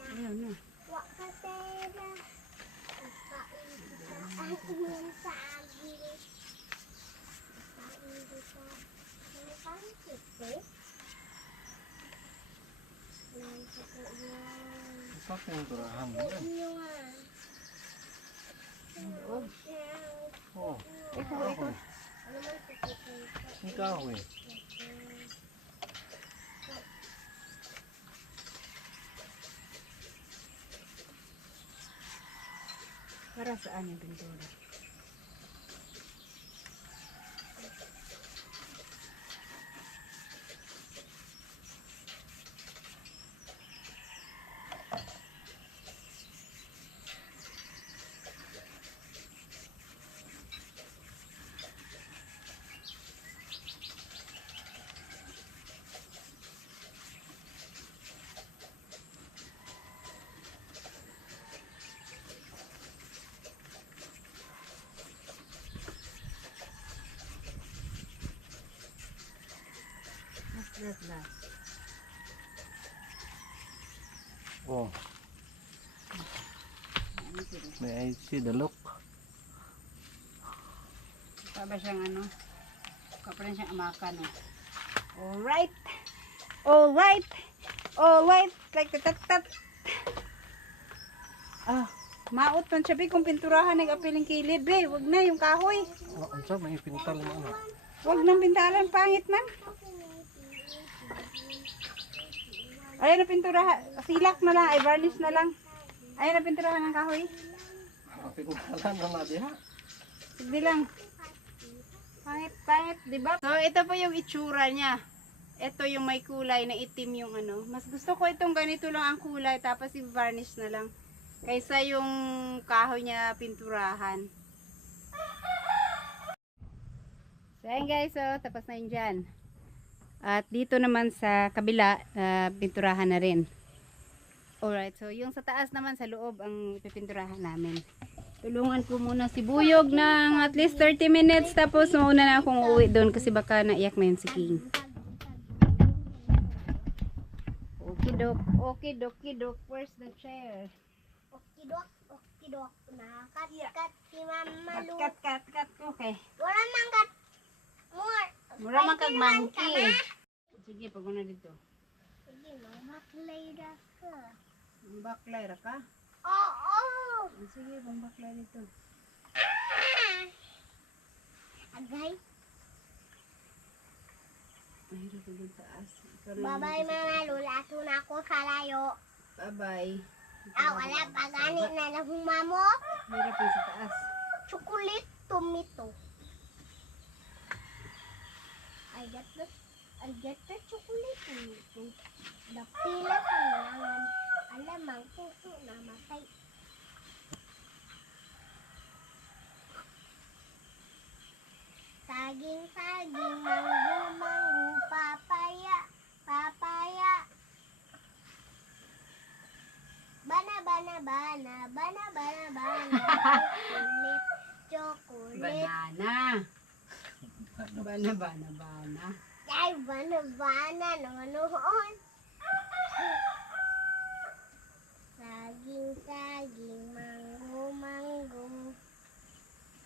Ayun na. Wa ka pera. Ang tingin sa agil. Kain dito. Ano pang kite? Yan sa yan. Sa pinturahan mo. Yung ah. Oh. Ikot. Ano man kite? Ikaw eh. Para saan yung pintura? Last. Oh. May I see the look. Saba siyang ano? Kapalan siyang amakan. Alright. Alright. Alright. Like tat. Ah, maot man siya kung pinturahan ng apiling kilid. Be, wag na yung kahoy. Unsa may pintal mo ano? Wag nang pintalan, pangit man. Ayan na pinturahan. Silak na lang, ay varnish na lang. Ayan na pinturahan ng kahoy. Pintalan na diha. Sige lang. Pangit, di ba? So, ito po yung itsura niya. Ito yung may kulay na itim yung ano. Mas gusto ko itong ganito lang ang kulay, tapos i-varnish na lang. Kaysa yung kahoy niya pinturahan. So, ayan guys, so, tapos na yun dyan. At dito naman sa kabila, pinturahan na rin. Alright, so yung sa taas naman sa loob ang pipinturahan namin. Tulungan ko muna si Buyog ng at least 30 minutes, tapos mauna na akong uuwi doon kasi baka naiyak na yun si King. Okidok, where's the chair? Okidok. Nakat si Mama Lu. Cut, okay. Wala man kat. More. Mura man kag monkey. Sige, pag na dito. Sige, mamaklay na ka. Baklay ra ka? Oo. Sige, baklay dito. Agay. Mahirap ko dito taas. Bye-bye Mama Lu. Ato na ako sa layo. Bye-bye. Wala pa ganit na lang humamo. Mahirap yung sa taas. Chocolate tomato. I get the chocolate tomato. Dapila kailangan. Alam ang puso na matay. Saging, manggo, papaya. Chocolate. Banana. Ay, bana naman. Saging, manggo.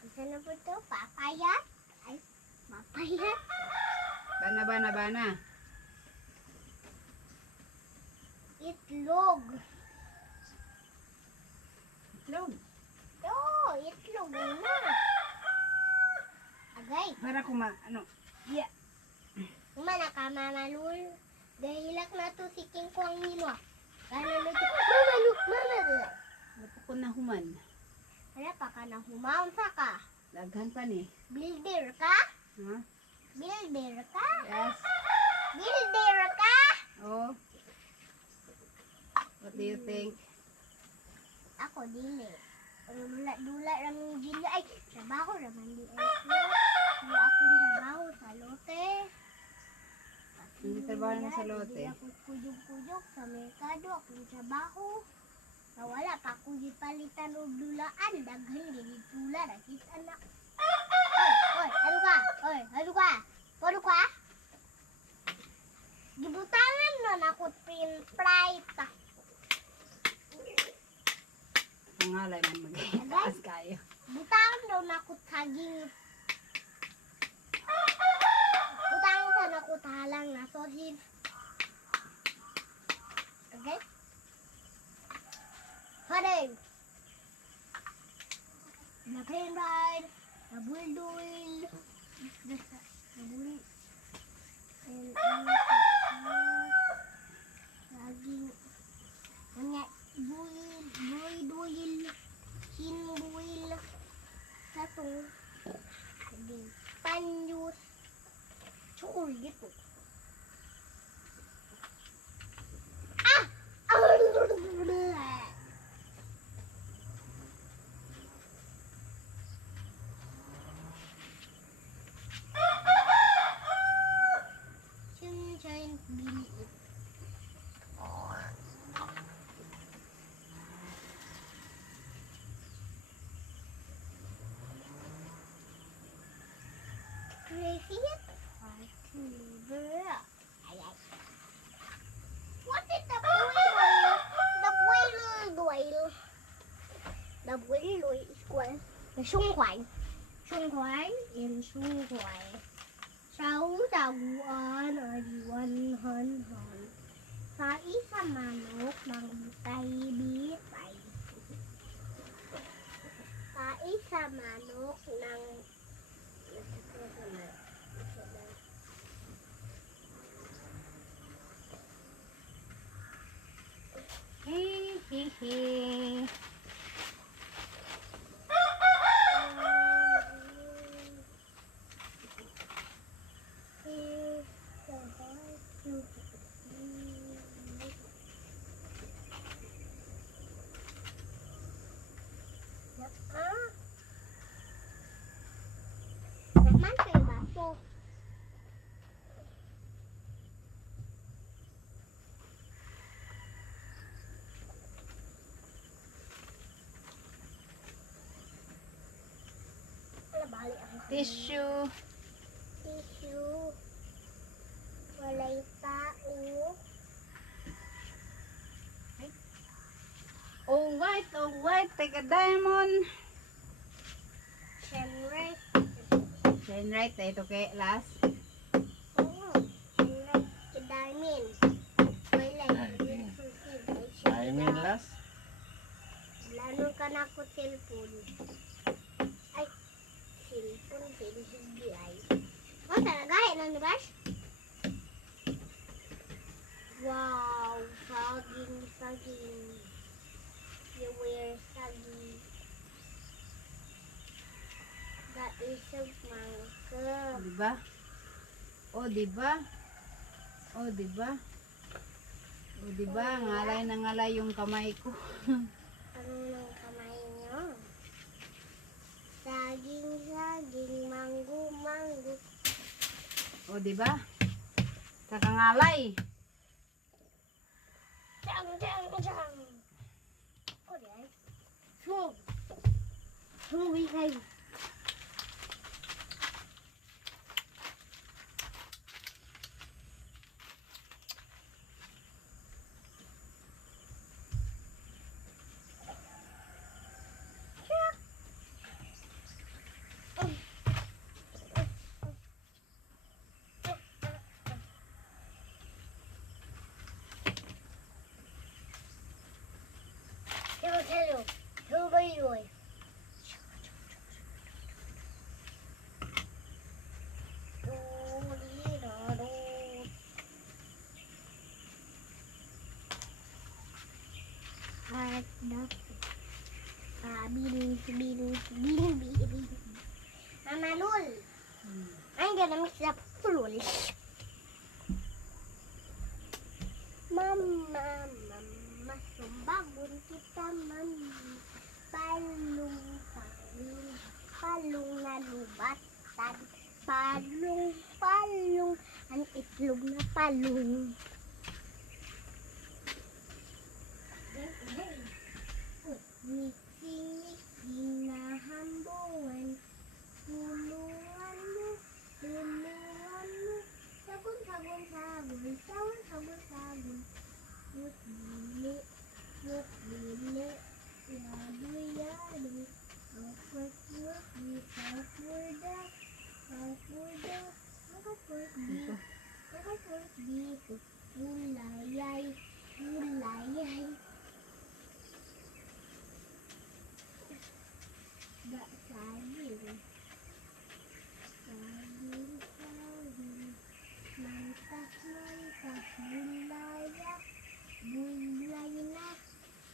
Isa na po ito, papaya. Ay, papaya. Bana. Itlog. Itlog. Itlog na. Agay. Para yeah. Mana ka, Mama Lul? Dahilak na to si King Kong nilo. Gano'n na ito. Mama Lul. Wala ko na human. Wala pa ka na humaon sa ka. Daghan pa ni. Builder ka? Ha? Builder ka? Yes. Builder ka? Oh. What do you think? Ako, dili. Dula lang yung dili. Ay, trabaho naman di. Ay, hindi ako trabaho sa lote. Hindi trabaho naman sa lote. Hindi ako kuyog-kuyog sa merkado. Akong trabaho. Wala pa ako gipalitan og dulaan. Daghan gini tula. Nakita na. Oy, ano ka? Ano ka? Gibutangan nun ako nakut print Pangalay man mag-taas kayo. Butang daw nakut saging. Butang sa nakut halang na sosin. Okay? Hadeng. Na plain ride. Na bulldul. Na bully. And saging. Nga buil. Hinbuil. Satu. Saging. Panyus. Cukul gitu. Ah! Sunshine bilik. Crazy it? What is the boil? The boil is called the sung khoai. Sung khoai in sung khoai. Sáu taguan ở diwan hon hon. Sa isa manok ng bitay bitay. Sa isa manok ng Hehehe. Naman kayo ba po? Balik ako. Tissue. Tissue. Walay tao. Oh white, take a diamond. Siyempre. Then right, ito kay last. Oo. Siyempre. Kidamin. Walay. I mean last. Lalo ka na ko cellphone. Ay. Cellphone. Hindi ay. Oh, talaga? Ilan ba? Wow. Saging. You wear saging. That is a mango. Diba? Oh, diba? Oh, diba? Oh, diba? Ngalay na ngalay yung kamay ko. Ano ng kamay nyo? Saging, mango. Oh, diba? Kakangalay. Jang. Oh, yan. Smooth. Smooth kayo. Hello. Hello. Bili. Mama Lul. I'm gonna mix up Lul. Mama, sumbangon kita, mami. Palung na lubatan. Palung, ang itlog na palung. Mixing na hambungan. Tulungan mo. Sagun. Mut bili. Mut bili. Yadu yadu. Comfort me. Comfort the. Comfort the. Comfort me. Comfort me. Ulayay. Ulayay. Ba saging. Saging, saging. Mantas, mantas. Bulaya. Bulay na.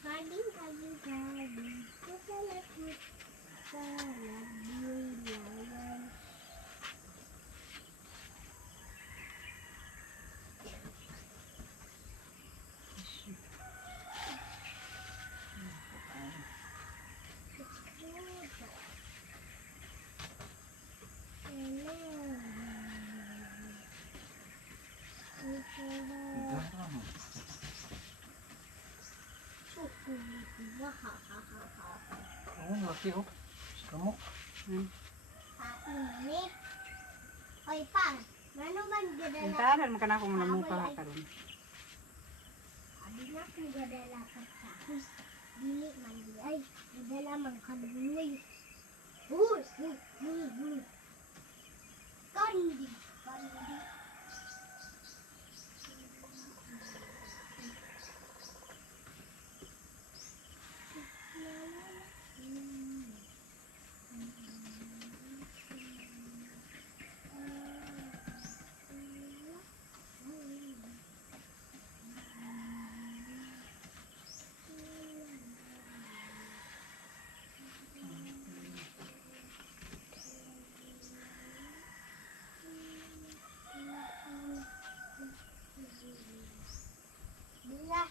Saging, saging, saging. Kusalat, kusalat. Bulayan. Garam. Oo, laki oh. Kamok. Oy pa, ano man gadala? Intahan man kana akong namuka karon. Abi na kung gadala ka sa akin. Dili man di ay, gadala man kaluloy. Bus, bus. Kandi, kandi. Bila.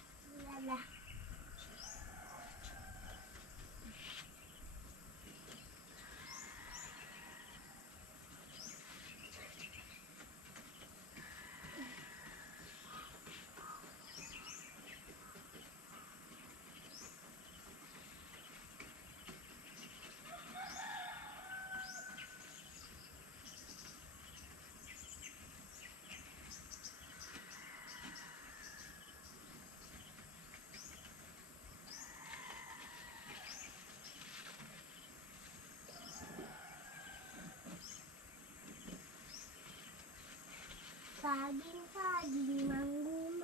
Saging, saging, manggu,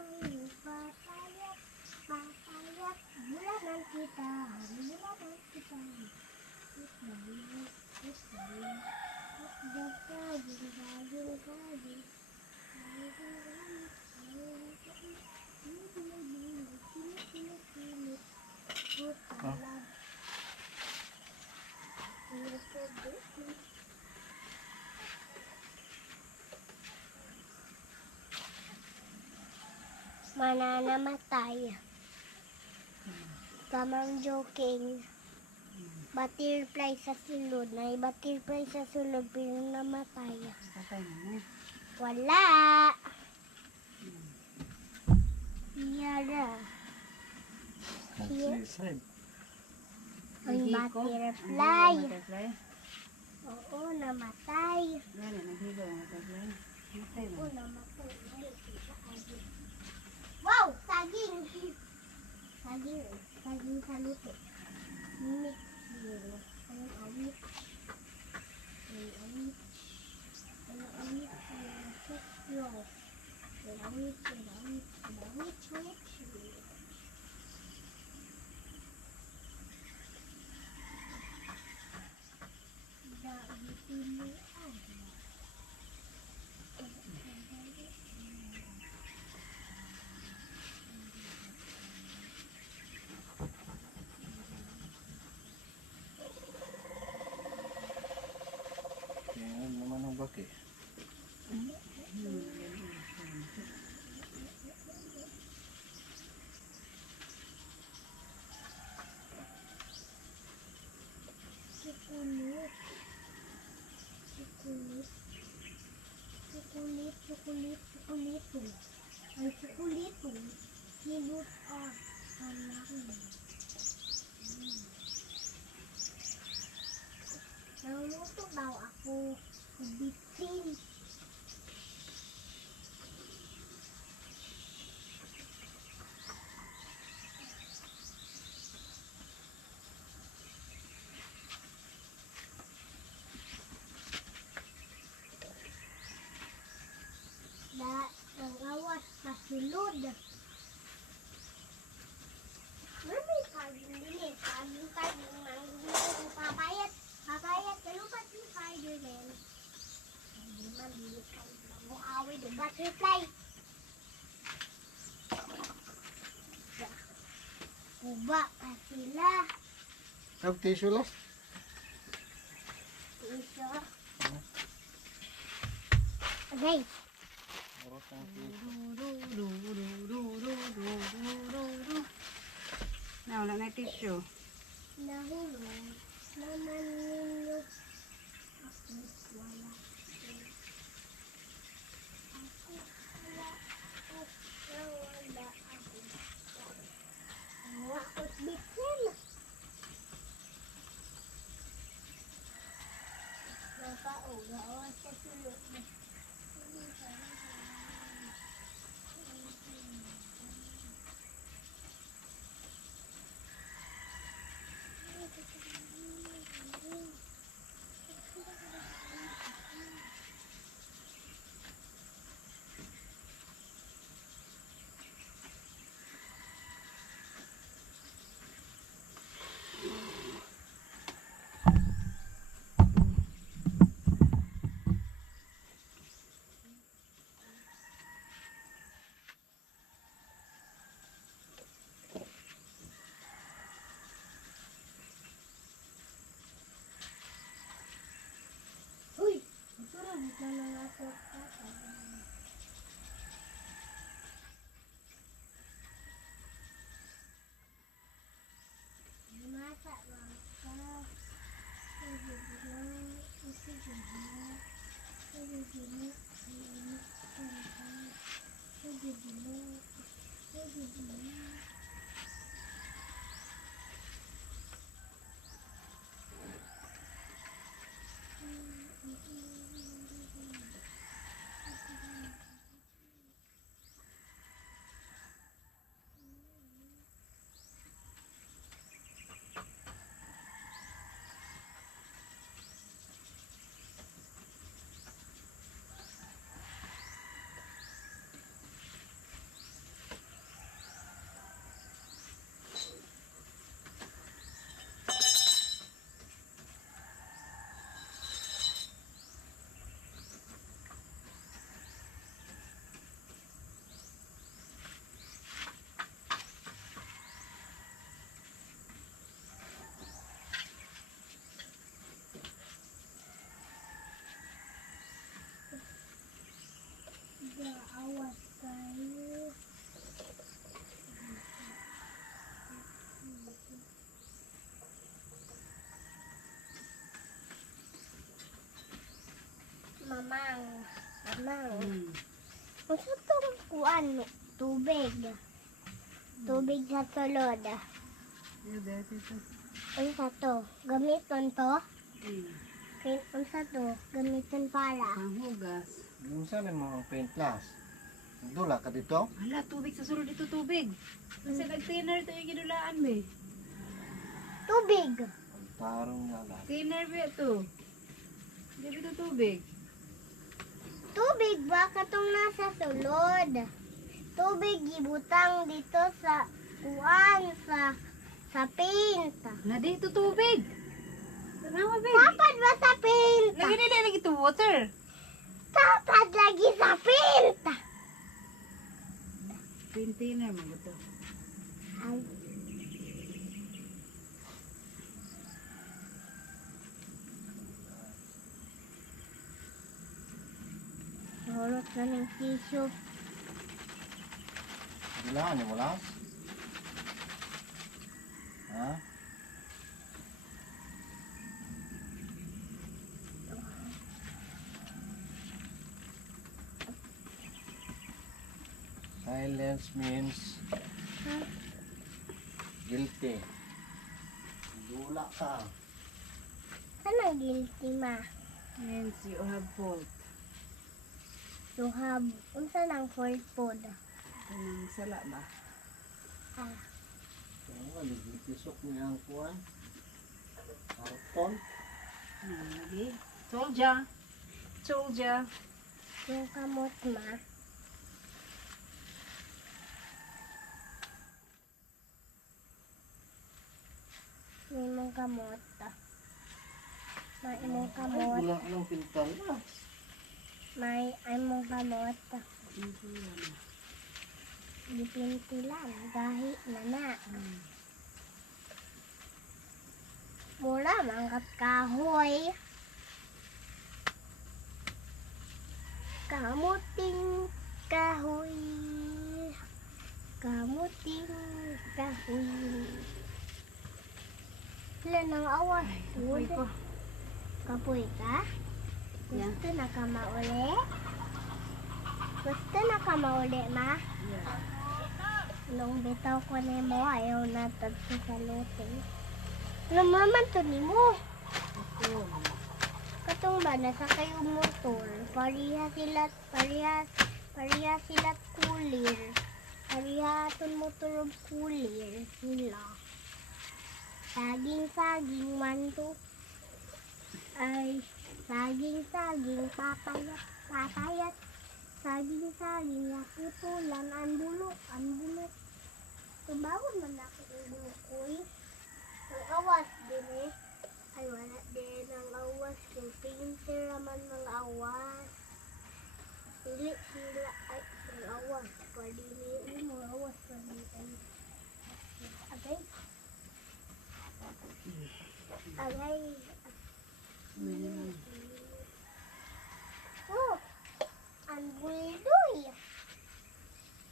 papayat, papayat, bulanan kita, bulanan kita. Saging, saging, saging, saging, saging. Mananamatay. Tamang joking. Butterfly sa sulod. May butterfly sa sulod pero namatay. Patay na mo. Wala. Yara. Suicide. Ang Nahikot. butterfly. Ang butterfly. Oo, namatay. Yan, naghigaw ang butterfly. Matay Oo, mo. namatay. Wow! Saging! Saging. Saging sa luto. Mix yun. Ang awit. Ang awit. Ang awit. Ang sukyo. Ang awit. Ang awit. Ang awit. Switch. Yan naman ang baki. Mami, kaging dili. Kaging manggugulong papayat. Papayat, kalupat yung Spider-Man. Hindi man, dili kaging mamukawi ng butterfly. Kuba pa sila. Tissue lang. Isa. Okay. Oras ang tissue. Wala na tissue. Nahulog naman ninyo. Ako wala. Ako wala. Ako wala. Ako't bitin. Napaugawa sa sulok na. Uy! Masarap na lang ako. Masa lang ka. Awas kayo. Mamang. Kung sa itong kuan, tubig. Tubig sa tulod. Kung sa to, gamiton to. Kung sa to, gamiton pala. Ang hugas. Yung saan mo ang paint plus? Dula ka dito? Hala, tubig sa sulod dito tubig. Kasi nag-thinner ito yung ginulaan mo eh. Tubig. Ang tarong nga lang. Thinner ba ito? Hindi ba ito tubig? Tubig ba katong nasa sulod? Tubig ibutang dito sa kuan sa paint. Hala, dito tubig. Tanawa ba? Dapat ba sa paint? Lagi nila lagi ito water. Dapat lagi sa paint. Thinner mo ito. Ay. Hulot na ng tissue. Dilaan ni Mulas? Ha? Silence means guilty. Dula ka. Anong guilty ma? Means you have fault. To have, unsa nang fault food? Anong sala ba? Ah, Kaya ligitisok niya ang kuwan. Karton. Lagi. Soldier. Soldier. yung kamot ma. kamot. May imong kamot. Wala ka ng pintal na. May imong kamot. Dipintilan. Gahi na na. Mula mangkat kahoy. Kamuting kahoy. Kamuting kahoy. Sila nang awas. Uy ko. Kapoy ka? Gusto na ka mauli? Gusto na ka mauli, ma? Nung bitaw ko ni mo, ayaw na tagsi sa luting. Lumaman to ni mo. Katong ba, nasa kayo motor. Pariha sila kulir. Pariha ton motor of kulir sila. Saging man to. Ay, saging, papayat. Saging, putulan, ang bulok. Tumawon man ako yung bulok ko eh. Ang awas din eh. Ay, wala din ang awas. Yung painter naman ng awas. Dili sila ay ang awas. Pwede niyo mo awas. Pwede tayo. Agay. Oh, ang buldoy.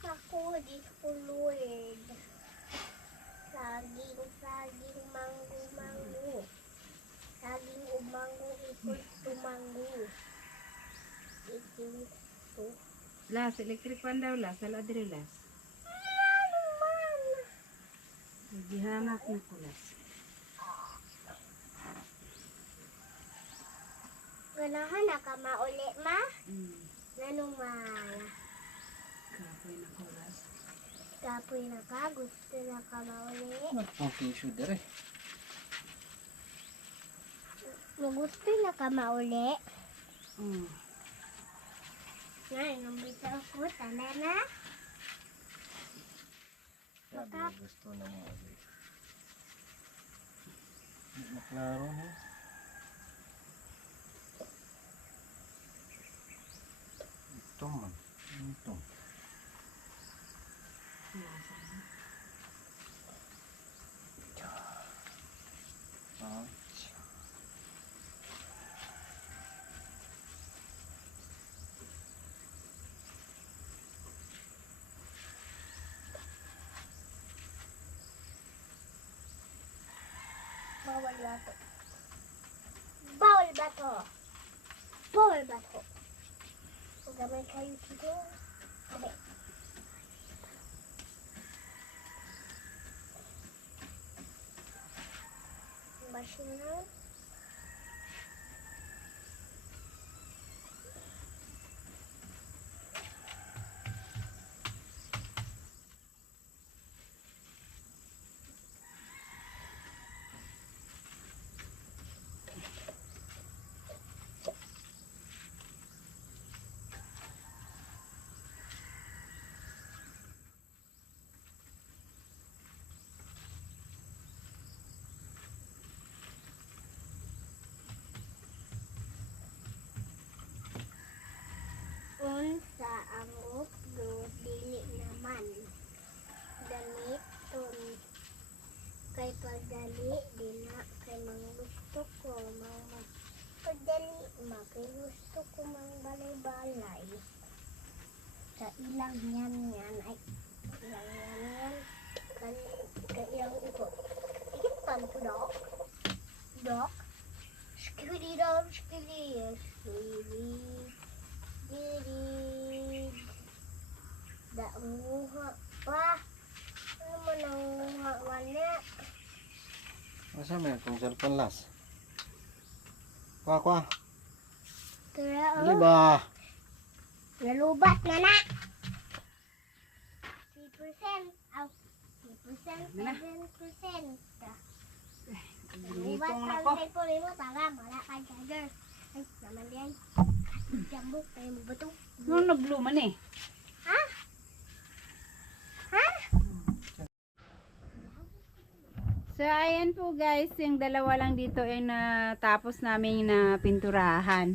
Ako, di ko luwid. Saging, mango. Saging o mango, equals to mango. Equals to. Las, electric fan daw, las. Wala dire, las. Ano man? Gihamak na ko, las. Ganahan na ka mauli, ma? Nanong ma? Kapoy na ko, las. Kapoy na ka? Gusto na ka mauli? Ang tissue dire. Gusto na ka mauli? Mm. Ngayon, nung bitaw ko, tala na? Sabi gusto na mo ulit. Maklaro na. Ito man. Ito. Ah. Bawal ba to? Bawal ba to? Bawal ba to? Gamay kayo dito. Sabi. Basura. Unsa ang upload dili naman gamiton kay pagdali dina kay mga gusto ko mga pagdali kay gusto ko mga balay-balay sa ilang yan ay ilang yan kay ilang uko ikitan ko dok skibidi Dirig. Nguha pa. Ano mo nang nguha wala? Masa may kung cellphone las? Kwa. Kaya Dali ba? nalubat na na. 3%. Aw. 3%. 7%. Nalubat Gitong na ang ko. cellphone mo. Tara, wala kang charger. Ay, naman yan. Jambok, tayo mo ba ito? Nung nag-blue man eh. Ha? Ha? So So, ayan po guys, yung dalawa lang dito ay natapos namin na pinturahan.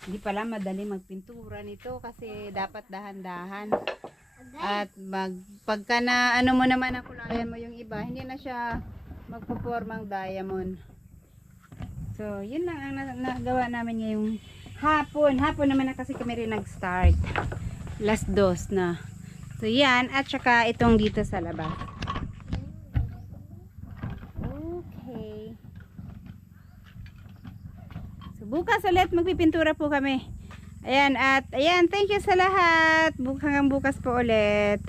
Hindi pala madali magpintura nito kasi dapat dahan-dahan. At pagka na ano mo naman ang kulayan mo yung iba, hindi na siya magpo-formang diamond. So, yun lang ang nagawa namin ngayong hapon. Hapon naman na kasi kami rin nag-start. Last dos na. So, yan. At saka itong dito sa labas. Okay. So, bukas ulit magpipintura po kami. Ayan. At, ayan. Thank you sa lahat. Hanggang bukas po ulit.